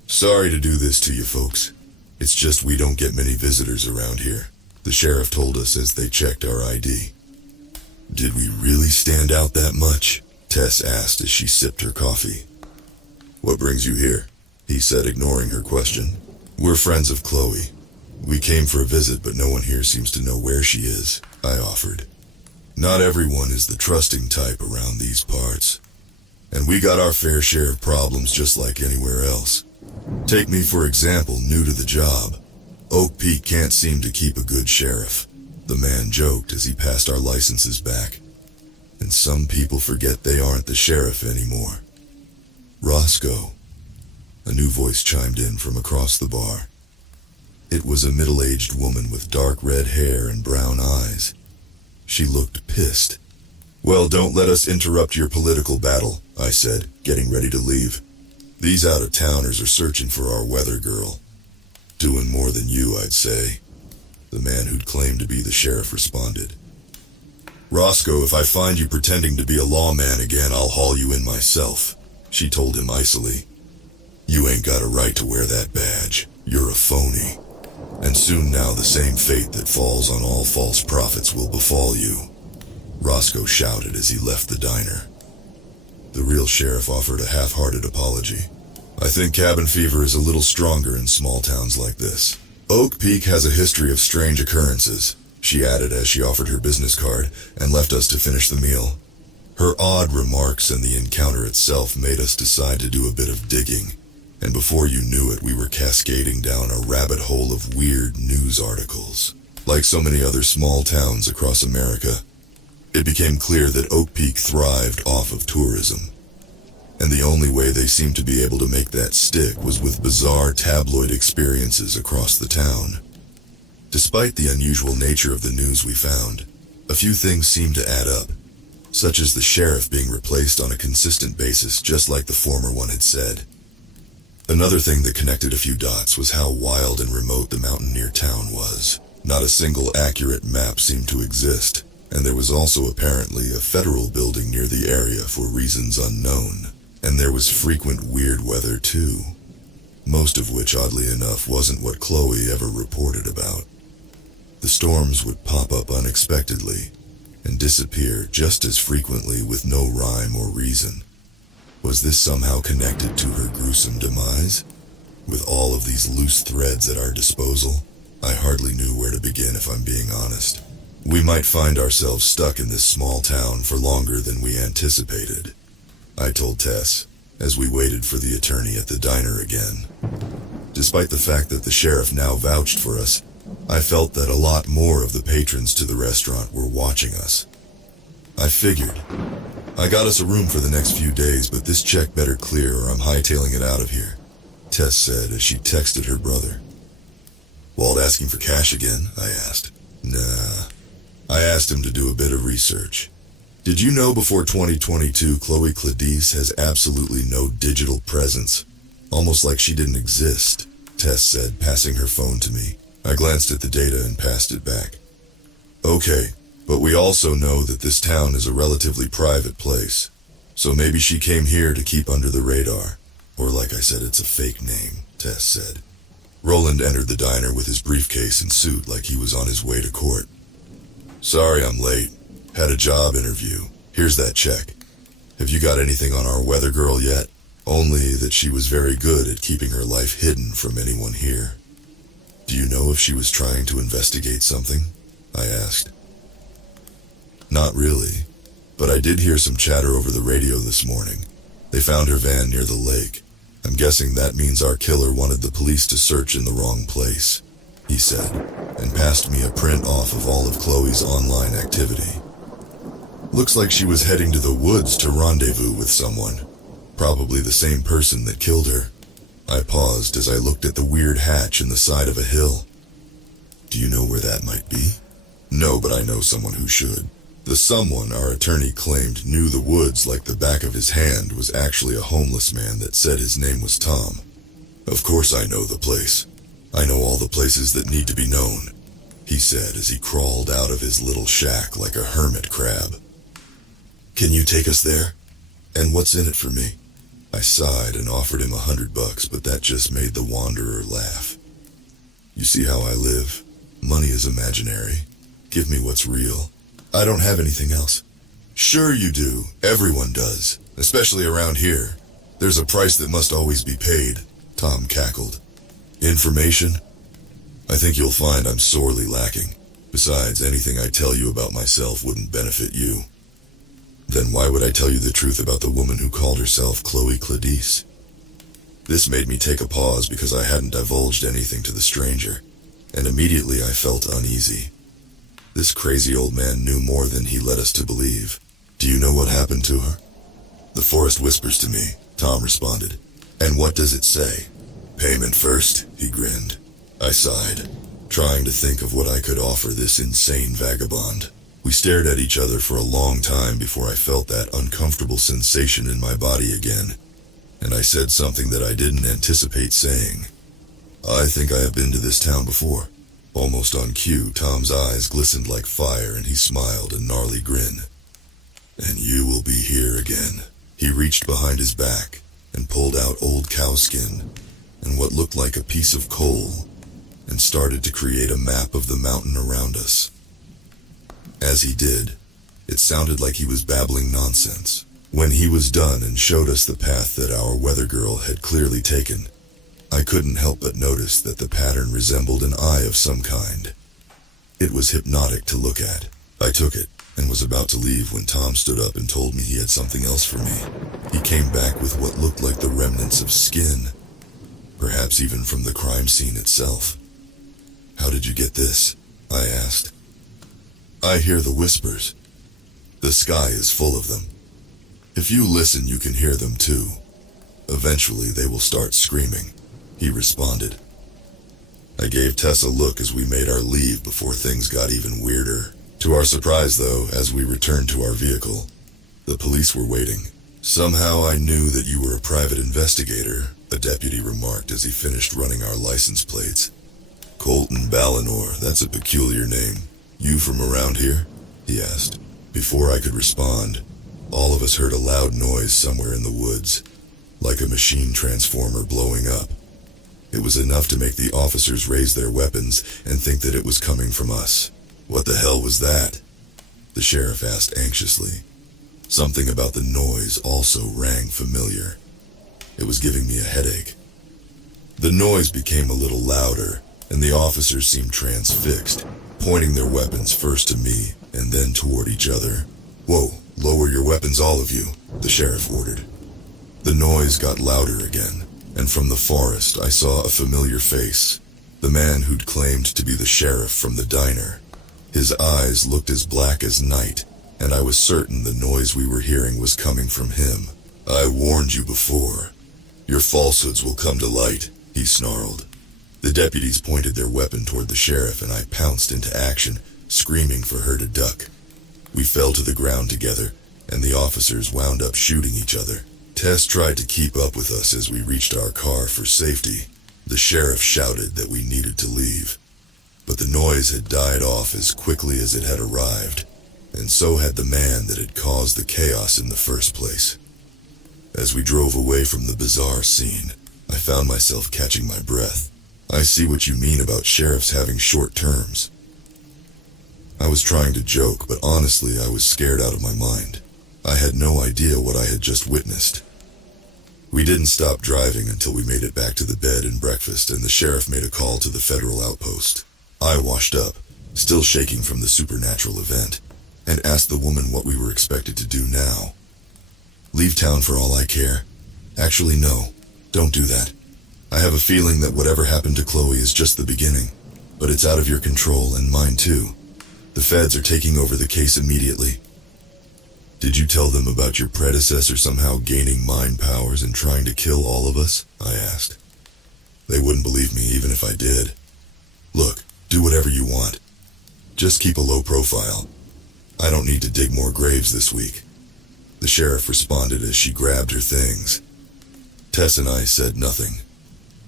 Sorry to do this to you folks. It's just we don't get many visitors around here, the sheriff told us as they checked our ID. Did we really stand out that much? Tess asked as she sipped her coffee. What brings you here? He said, ignoring her question. We're friends of Chloe. We came for a visit, but no one here seems to know where she is, I offered. Not everyone is the trusting type around these parts. And we got our fair share of problems just like anywhere else. Take me for example, new to the job. Oak Peak can't seem to keep a good sheriff, the man joked as he passed our licenses back. And some people forget they aren't the sheriff anymore. Roscoe. A new voice chimed in from across the bar. It was a middle-aged woman with dark red hair and brown eyes. She looked pissed. Well, don't let us interrupt your political battle, I said, getting ready to leave. These out-of-towners are searching for our weather girl. Doing more than you, I'd say. The man who'd claimed to be the sheriff responded. Roscoe, if I find you pretending to be a lawman again, I'll haul you in myself, she told him icily. You ain't got a right to wear that badge. You're a phony. And soon now the same fate that falls on all false prophets will befall you, Roscoe shouted as he left the diner. The real sheriff offered a half-hearted apology. I think cabin fever is a little stronger in small towns like this. Oak Peak has a history of strange occurrences, she added as she offered her business card and left us to finish the meal. Her odd remarks and the encounter itself made us decide to do a bit of digging. And before you knew it, we were cascading down a rabbit hole of weird news articles. Like so many other small towns across America, it became clear that Oak Peak thrived off of tourism. And the only way they seemed to be able to make that stick was with bizarre tabloid experiences across the town. Despite the unusual nature of the news we found, a few things seemed to add up, such as the sheriff being replaced on a consistent basis just like the former one had said. Another thing that connected a few dots was how wild and remote the mountain near town was. Not a single accurate map seemed to exist, and there was also apparently a federal building near the area for reasons unknown. And there was frequent weird weather too, most of which oddly enough wasn't what Chloe ever reported about. The storms would pop up unexpectedly and disappear just as frequently with no rhyme or reason. Was this somehow connected to her gruesome demise? With all of these loose threads at our disposal, I hardly knew where to begin if I'm being honest. We might find ourselves stuck in this small town for longer than we anticipated, I told Tess, as we waited for the attorney at the diner again. Despite the fact that the sheriff now vouched for us, I felt that a lot more of the patrons to the restaurant were watching us. I figured. I got us a room for the next few days, but this check better clear or I'm hightailing it out of here, Tess said as she texted her brother. Walt asking for cash again? I asked. Nah. I asked him to do a bit of research. Did you know before 2022, Chloe Cladice has absolutely no digital presence? Almost like she didn't exist, Tess said, passing her phone to me. I glanced at the data and passed it back. Okay, but we also know that this town is a relatively private place. So maybe she came here to keep under the radar. Or like I said, it's a fake name, Tess said. Roland entered the diner with his briefcase and suit like he was on his way to court. Sorry I'm late. Had a job interview. Here's that check. Have you got anything on our weather girl yet? Only that she was very good at keeping her life hidden from anyone here. Do you know if she was trying to investigate something? I asked. Not really, but I did hear some chatter over the radio this morning. They found her van near the lake. I'm guessing that means our killer wanted the police to search in the wrong place, he said, and passed me a print off of all of Chloe's online activity. Looks like she was heading to the woods to rendezvous with someone, probably the same person that killed her. I paused as I looked at the weird hatch in the side of a hill. Do you know where that might be? No, but I know someone who should. The someone our attorney claimed knew the woods like the back of his hand was actually a homeless man that said his name was Tom. Of course I know the place. I know all the places that need to be known, he said as he crawled out of his little shack like a hermit crab. Can you take us there? And what's in it for me? I sighed and offered him $100, but that just made the wanderer laugh. You see how I live? Money is imaginary. Give me what's real. I don't have anything else. Sure you do. Everyone does. Especially around here. There's a price that must always be paid, Tom cackled. Information? I think you'll find I'm sorely lacking. Besides, anything I tell you about myself wouldn't benefit you. Then why would I tell you the truth about the woman who called herself Chloe Cladice? This made me take a pause because I hadn't divulged anything to the stranger, and immediately I felt uneasy. This crazy old man knew more than he led us to believe. Do you know what happened to her? The forest whispers to me, Tom responded. And what does it say? Payment first, he grinned. I sighed, trying to think of what I could offer this insane vagabond. We stared at each other for a long time before I felt that uncomfortable sensation in my body again, and I said something that I didn't anticipate saying. I think I have been to this town before. Almost on cue, Tom's eyes glistened like fire and he smiled a gnarly grin. And you will be here again. He reached behind his back and pulled out old cow skin and what looked like a piece of coal and started to create a map of the mountain around us. As he did, it sounded like he was babbling nonsense. When he was done and showed us the path that our weather girl had clearly taken, I couldn't help but notice that the pattern resembled an eye of some kind. It was hypnotic to look at. I took it and was about to leave when Tom stood up and told me he had something else for me. He came back with what looked like the remnants of skin, perhaps even from the crime scene itself. How did you get this? I asked. I hear the whispers. The sky is full of them. If you listen, you can hear them too. Eventually, they will start screaming, he responded. I gave Tess a look as we made our leave before things got even weirder. To our surprise, though, as we returned to our vehicle, the police were waiting. Somehow I knew that you were a private investigator, a deputy remarked as he finished running our license plates. Colton Ballinor, that's a peculiar name. You from around here? He asked. Before I could respond, all of us heard a loud noise somewhere in the woods, like a machine transformer blowing up. It was enough to make the officers raise their weapons and think that it was coming from us. What the hell was that? The sheriff asked anxiously. Something about the noise also rang familiar. It was giving me a headache. The noise became a little louder, and the officers seemed transfixed, pointing their weapons first to me and then toward each other. Whoa, lower your weapons, all of you, the sheriff ordered. The noise got louder again, and from the forest I saw a familiar face, the man who'd claimed to be the sheriff from the diner. His eyes looked as black as night, and I was certain the noise we were hearing was coming from him. I warned you before. Your falsehoods will come to light, he snarled. The deputies pointed their weapon toward the sheriff and I pounced into action, screaming for her to duck. We fell to the ground together, and the officers wound up shooting each other. Tess tried to keep up with us as we reached our car for safety. The sheriff shouted that we needed to leave, but the noise had died off as quickly as it had arrived, and so had the man that had caused the chaos in the first place. As we drove away from the bizarre scene, I found myself catching my breath. I see what you mean about sheriffs having short terms. I was trying to joke, but honestly I was scared out of my mind. I had no idea what I had just witnessed. We didn't stop driving until we made it back to the bed and breakfast, and the sheriff made a call to the federal outpost. I washed up, still shaking from the supernatural event, and asked the woman what we were expected to do now. Leave town for all I care. Actually, no, don't do that. I have a feeling that whatever happened to Chloe is just the beginning, but it's out of your control and mine too. The feds are taking over the case immediately. Did you tell them about your predecessor somehow gaining mind powers and trying to kill all of us? I asked. They wouldn't believe me even if I did. Look, do whatever you want. Just keep a low profile. I don't need to dig more graves this week. The sheriff responded as she grabbed her things. Tess and I said nothing,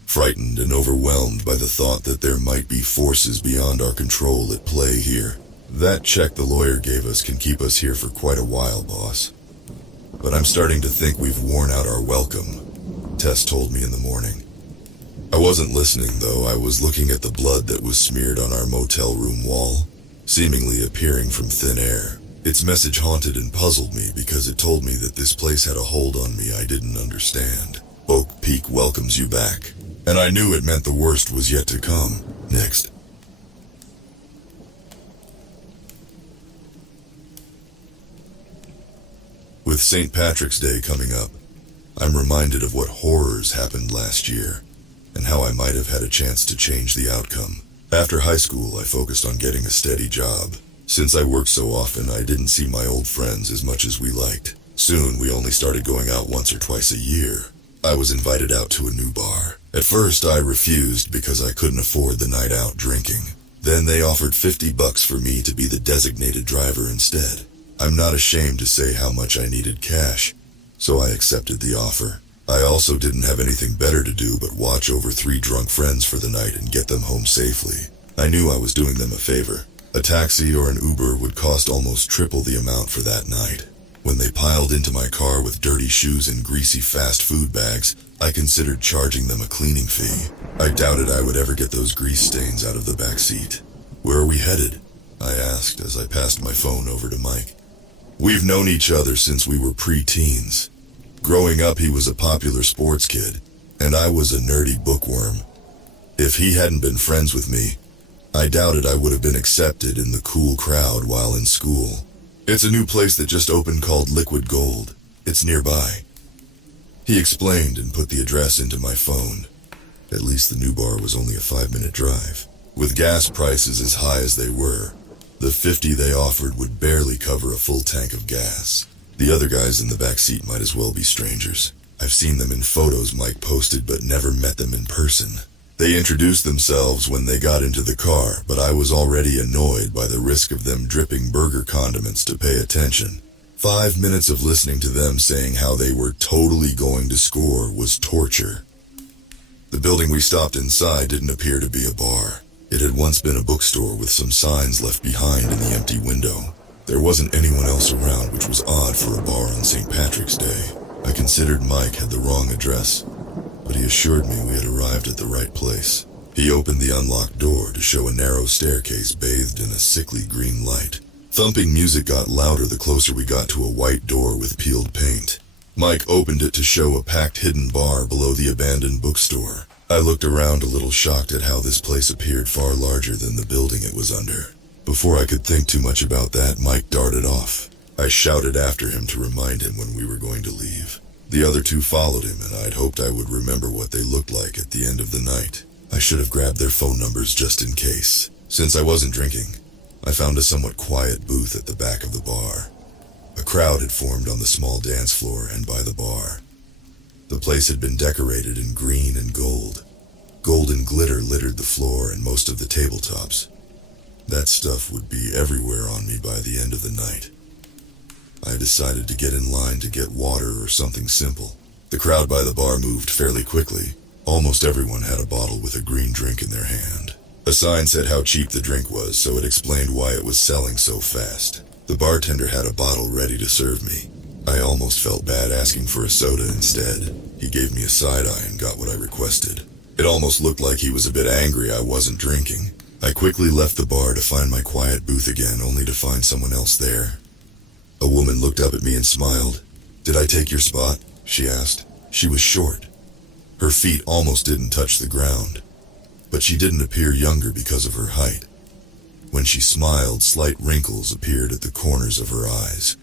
frightened and overwhelmed by the thought that there might be forces beyond our control at play here. That check the lawyer gave us can keep us here for quite a while, boss. But I'm starting to think we've worn out our welcome, Tess told me in the morning. I wasn't listening, though. I was looking at the blood that was smeared on our motel room wall, seemingly appearing from thin air. Its message haunted and puzzled me because it told me that this place had a hold on me I didn't understand. Oak Peak welcomes you back, and I knew it meant the worst was yet to come. Next. With St. Patrick's Day coming up, I'm reminded of what horrors happened last year, and how I might have had a chance to change the outcome. After high school, I focused on getting a steady job. Since I worked so often, I didn't see my old friends as much as we liked. Soon, we only started going out once or twice a year. I was invited out to a new bar. At first, I refused because I couldn't afford the night out drinking. Then they offered $50 for me to be the designated driver instead. I'm not ashamed to say how much I needed cash, so I accepted the offer. I also didn't have anything better to do but watch over 3 drunk friends for the night and get them home safely. I knew I was doing them a favor. A taxi or an Uber would cost almost triple the amount for that night. When they piled into my car with dirty shoes and greasy fast food bags, I considered charging them a cleaning fee. I doubted I would ever get those grease stains out of the back seat. Where are we headed? I asked as I passed my phone over to Mike. We've known each other since we were pre-teens. Growing up, he was a popular sports kid, and I was a nerdy bookworm. If he hadn't been friends with me, I doubted I would have been accepted in the cool crowd while in school. It's a new place that just opened called Liquid Gold. It's nearby. He explained and put the address into my phone. At least the new bar was only a 5-minute drive. With gas prices as high as they were, the $50 they offered would barely cover a full tank of gas. The other guys in the back seat might as well be strangers. I've seen them in photos Mike posted but never met them in person. They introduced themselves when they got into the car, but I was already annoyed by the risk of them dripping burger condiments to pay attention. 5 minutes of listening to them saying how they were totally going to score was torture. The building we stopped inside didn't appear to be a bar. It had once been a bookstore with some signs left behind in the empty window. There wasn't anyone else around, which was odd for a bar on St. Patrick's Day. I considered Mike had the wrong address, but he assured me we had arrived at the right place. He opened the unlocked door to show a narrow staircase bathed in a sickly green light. Thumping music got louder the closer we got to a white door with peeled paint. Mike opened it to show a packed hidden bar below the abandoned bookstore. I looked around a little shocked at how this place appeared far larger than the building it was under. Before I could think too much about that, Mike darted off. I shouted after him to remind him when we were going to leave. The other 2 followed him, and I'd hoped I would remember what they looked like at the end of the night. I should have grabbed their phone numbers just in case. Since I wasn't drinking, I found a somewhat quiet booth at the back of the bar. A crowd had formed on the small dance floor and by the bar. The place had been decorated in green and gold. Golden glitter littered the floor and most of the tabletops. That stuff would be everywhere on me by the end of the night. I decided to get in line to get water or something simple. The crowd by the bar moved fairly quickly. Almost everyone had a bottle with a green drink in their hand. A sign said how cheap the drink was, so it explained why it was selling so fast. The bartender had a bottle ready to serve me. I almost felt bad asking for a soda instead. He gave me a side eye and got what I requested. It almost looked like he was a bit angry I wasn't drinking. I quickly left the bar to find my quiet booth again, only to find someone else there. A woman looked up at me and smiled. "Did I take your spot?" she asked. She was short. Her feet almost didn't touch the ground, but she didn't appear younger because of her height. When she smiled, slight wrinkles appeared at the corners of her eyes.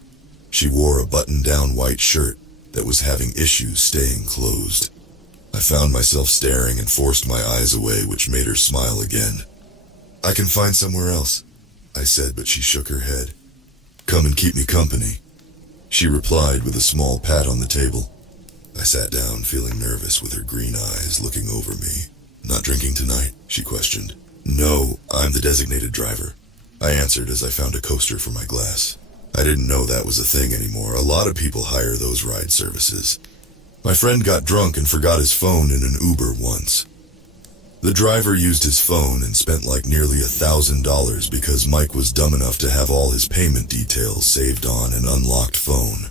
She wore a button-down white shirt that was having issues staying closed. I found myself staring and forced my eyes away, which made her smile again. "I can find somewhere else," I said, but she shook her head. "Come and keep me company," she replied with a small pat on the table. I sat down, feeling nervous, with her green eyes looking over me. "Not drinking tonight?" she questioned. "No, I'm the designated driver," I answered as I found a coaster for my glass. I didn't know that was a thing anymore. A lot of people hire those ride services. My friend got drunk and forgot his phone in an Uber once. The driver used his phone and spent like nearly $1,000 because Mike was dumb enough to have all his payment details saved on an unlocked phone.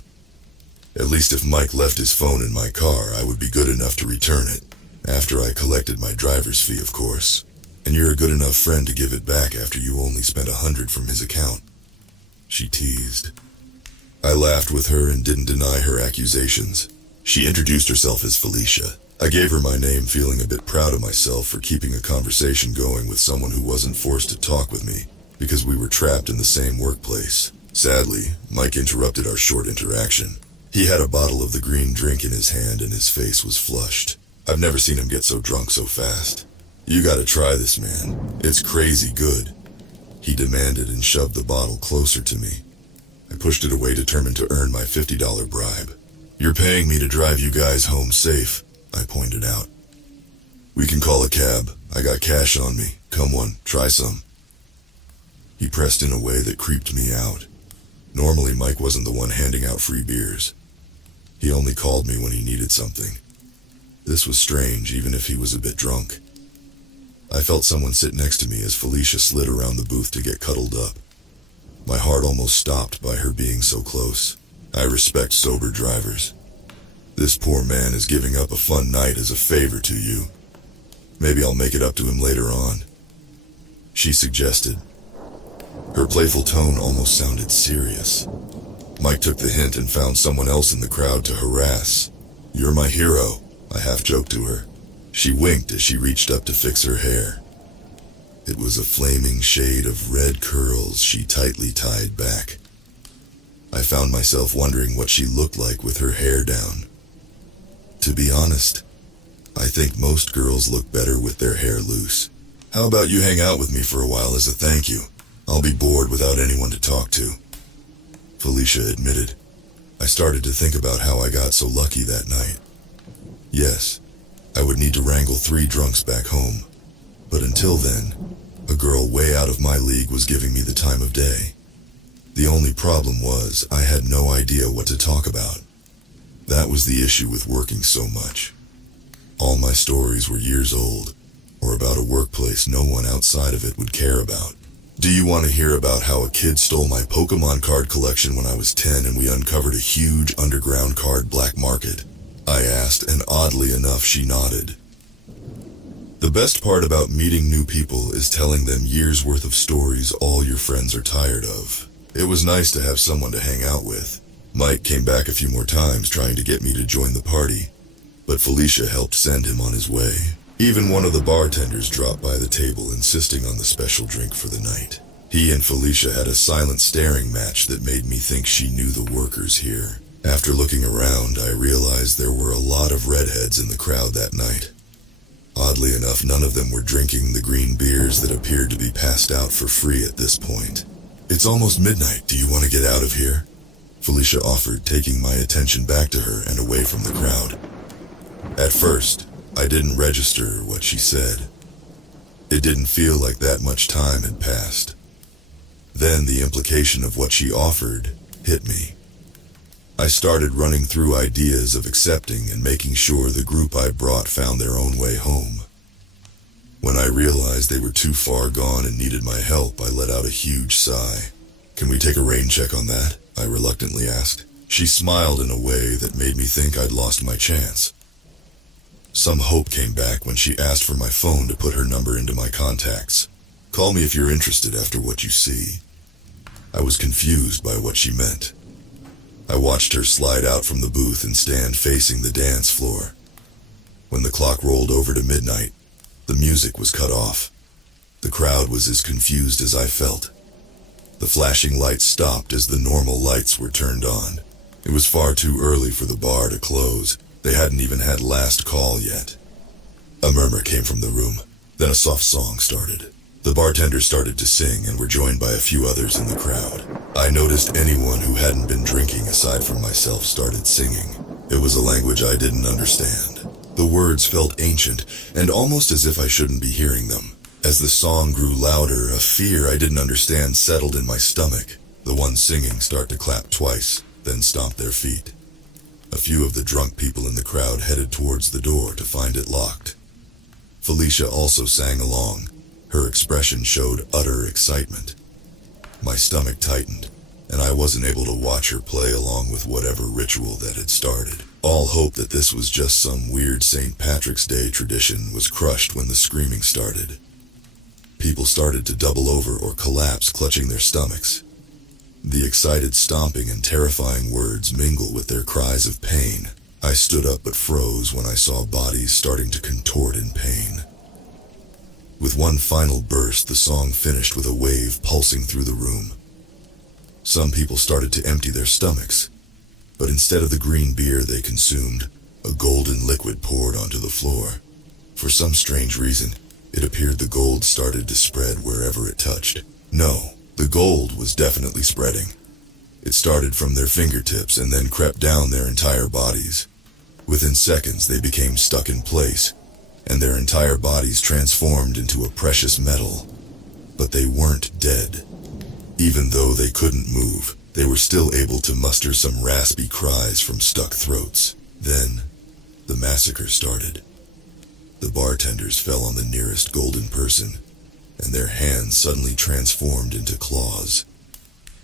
At least if Mike left his phone in my car, I would be good enough to return it. After I collected my driver's fee, of course. And you're a good enough friend to give it back after you only spent $100 from his account, she teased. I laughed with her and didn't deny her accusations. She introduced herself as Felicia. I gave her my name, feeling a bit proud of myself for keeping a conversation going with someone who wasn't forced to talk with me, because we were trapped in the same workplace. Sadly, Mike interrupted our short interaction. He had a bottle of the green drink in his hand and his face was flushed. I've never seen him get so drunk so fast. "You gotta try this, man. It's crazy good," he demanded and shoved the bottle closer to me. I pushed it away, determined to earn my $50 bribe. "You're paying me to drive you guys home safe," I pointed out. "We can call a cab. I got cash on me. Come on, try some." He pressed in a way that creeped me out. Normally, Mike wasn't the one handing out free beers. He only called me when he needed something. This was strange, even if he was a bit drunk. I felt someone sit next to me as Felicia slid around the booth to get cuddled up. My heart almost stopped by her being so close. I respect sober drivers. This poor man is giving up a fun night as a favor to you. Maybe I'll make it up to him later on, she suggested. Her playful tone almost sounded serious. Mike took the hint and found someone else in the crowd to harass. "You're my hero," I half-joked to her. She winked as she reached up to fix her hair. It was a flaming shade of red curls she tightly tied back. I found myself wondering what she looked like with her hair down. To be honest, I think most girls look better with their hair loose. "How about you hang out with me for a while as a thank you? I'll be bored without anyone to talk to," Felicia admitted. I started to think about how I got so lucky that night. Yes, I would need to wrangle 3 drunks back home. But until then, a girl way out of my league was giving me the time of day. The only problem was I had no idea what to talk about. That was the issue with working so much. All my stories were years old, or about a workplace no one outside of it would care about. "Do you want to hear about how a kid stole my Pokemon card collection when I was 10 and we uncovered a huge underground card black market?" I asked, and oddly enough she nodded. The best part about meeting new people is telling them years worth of stories all your friends are tired of. It was nice to have someone to hang out with. Mike came back a few more times trying to get me to join the party, but Felicia helped send him on his way. Even one of the bartenders dropped by the table insisting on the special drink for the night. He and Felicia had a silent staring match that made me think she knew the workers here. After looking around, I realized there were a lot of redheads in the crowd that night. Oddly enough, none of them were drinking the green beers that appeared to be passed out for free at this point. "It's almost midnight. Do you want to get out of here?" Felicia offered, taking my attention back to her and away from the crowd. At first, I didn't register what she said. It didn't feel like that much time had passed. Then the implication of what she offered hit me. I started running through ideas of accepting and making sure the group I brought found their own way home. When I realized they were too far gone and needed my help, I let out a huge sigh. "Can we take a rain check on that?" I reluctantly asked. She smiled in a way that made me think I'd lost my chance. Some hope came back when she asked for my phone to put her number into my contacts. Call me if you're interested after what you see. I was confused by what she meant. I watched her slide out from the booth and stand facing the dance floor. When the clock rolled over to midnight, the music was cut off. The crowd was as confused as I felt. The flashing lights stopped as the normal lights were turned on. It was far too early for the bar to close. They hadn't even had last call yet. A murmur came from the room. Then a soft song started. The bartender started to sing and were joined by a few others in the crowd. I noticed anyone who hadn't been drinking aside from myself started singing. It was a language I didn't understand. The words felt ancient and almost as if I shouldn't be hearing them. As the song grew louder, a fear I didn't understand settled in my stomach. The ones singing start to clap twice, then stomp their feet. A few of the drunk people in the crowd headed towards the door to find it locked. Felicia also sang along. Her expression showed utter excitement. My stomach tightened, and I wasn't able to watch her play along with whatever ritual that had started. All hope that this was just some weird St. Patrick's Day tradition was crushed when the screaming started. People started to double over or collapse, clutching their stomachs. The excited stomping and terrifying words mingle with their cries of pain. I stood up but froze when I saw bodies starting to contort in pain. With one final burst, the song finished with a wave pulsing through the room. Some people started to empty their stomachs, but instead of the green beer they consumed, a golden liquid poured onto the floor. For some strange reason, it appeared the gold started to spread wherever it touched. No, the gold was definitely spreading. It started from their fingertips and then crept down their entire bodies. Within seconds, they became stuck in place, and their entire bodies transformed into a precious metal. But they weren't dead. Even though they couldn't move, they were still able to muster some raspy cries from stuck throats. Then, the massacre started. The bartenders fell on the nearest golden person, and their hands suddenly transformed into claws.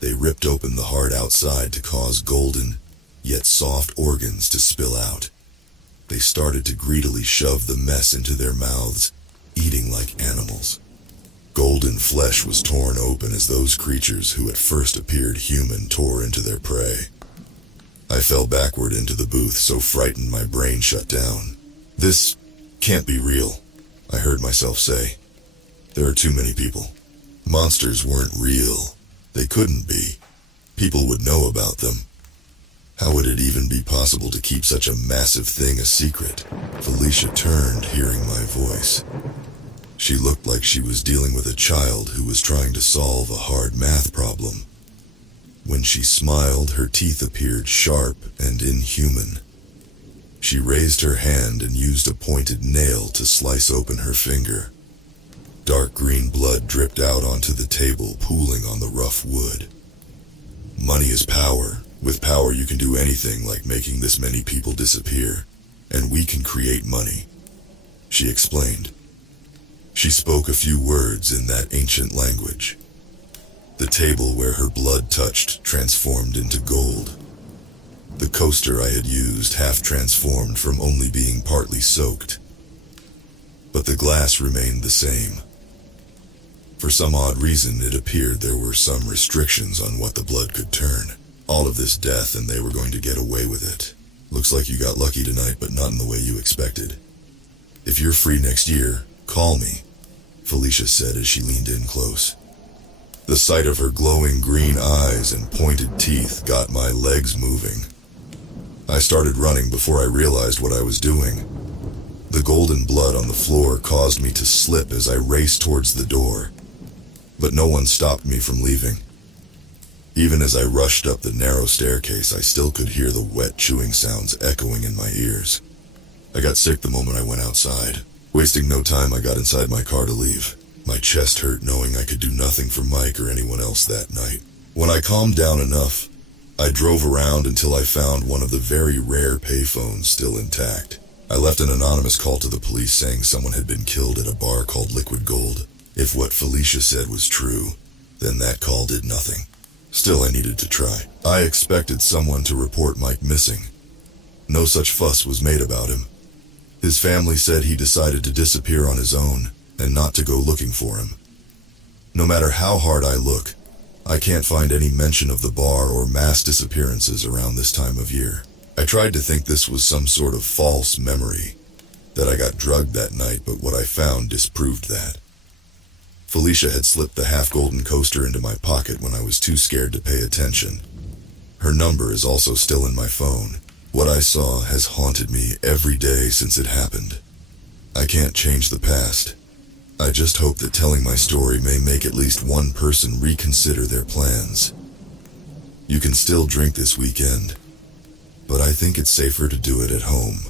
They ripped open the heart outside to cause golden, yet soft organs to spill out. They started to greedily shove the mess into their mouths, eating like animals. Golden flesh was torn open as those creatures who at first appeared human tore into their prey. I fell backward into the booth, so frightened my brain shut down. This can't be real, I heard myself say. There are too many people. Monsters weren't real. They couldn't be. People would know about them. How would it even be possible to keep such a massive thing a secret? Felicia turned, hearing my voice. She looked like she was dealing with a child who was trying to solve a hard math problem. When she smiled, her teeth appeared sharp and inhuman. She raised her hand and used a pointed nail to slice open her finger. Dark green blood dripped out onto the table, pooling on the rough wood. Money is power. With power you can do anything, like making this many people disappear. And we can create money, she explained. She spoke a few words in that ancient language. The table where her blood touched transformed into gold. The coaster I had used half transformed from only being partly soaked. But the glass remained the same. For some odd reason, it appeared there were some restrictions on what the blood could turn. All of this death and they were going to get away with it. Looks like you got lucky tonight, but not in the way you expected. If you're free next year, call me, Felicia said as she leaned in close. The sight of her glowing green eyes and pointed teeth got my legs moving. I started running before I realized what I was doing. The golden blood on the floor caused me to slip as I raced towards the door. But no one stopped me from leaving. Even as I rushed up the narrow staircase, I still could hear the wet chewing sounds echoing in my ears. I got sick the moment I went outside. Wasting no time, I got inside my car to leave. My chest hurt knowing I could do nothing for Mike or anyone else that night. When I calmed down enough, I drove around until I found one of the very rare payphones still intact. I left an anonymous call to the police saying someone had been killed at a bar called Liquid Gold. If what Felicia said was true, then that call did nothing. Still, I needed to try. I expected someone to report Mike missing. No such fuss was made about him. His family said he decided to disappear on his own and not to go looking for him. No matter how hard I look, I can't find any mention of the bar or mass disappearances around this time of year. I tried to think this was some sort of false memory, that I got drugged that night, but what I found disproved that. Felicia had slipped the half-golden coaster into my pocket when I was too scared to pay attention. Her number is also still in my phone. What I saw has haunted me every day since it happened. I can't change the past. I just hope that telling my story may make at least one person reconsider their plans. You can still drink this weekend, but I think it's safer to do it at home.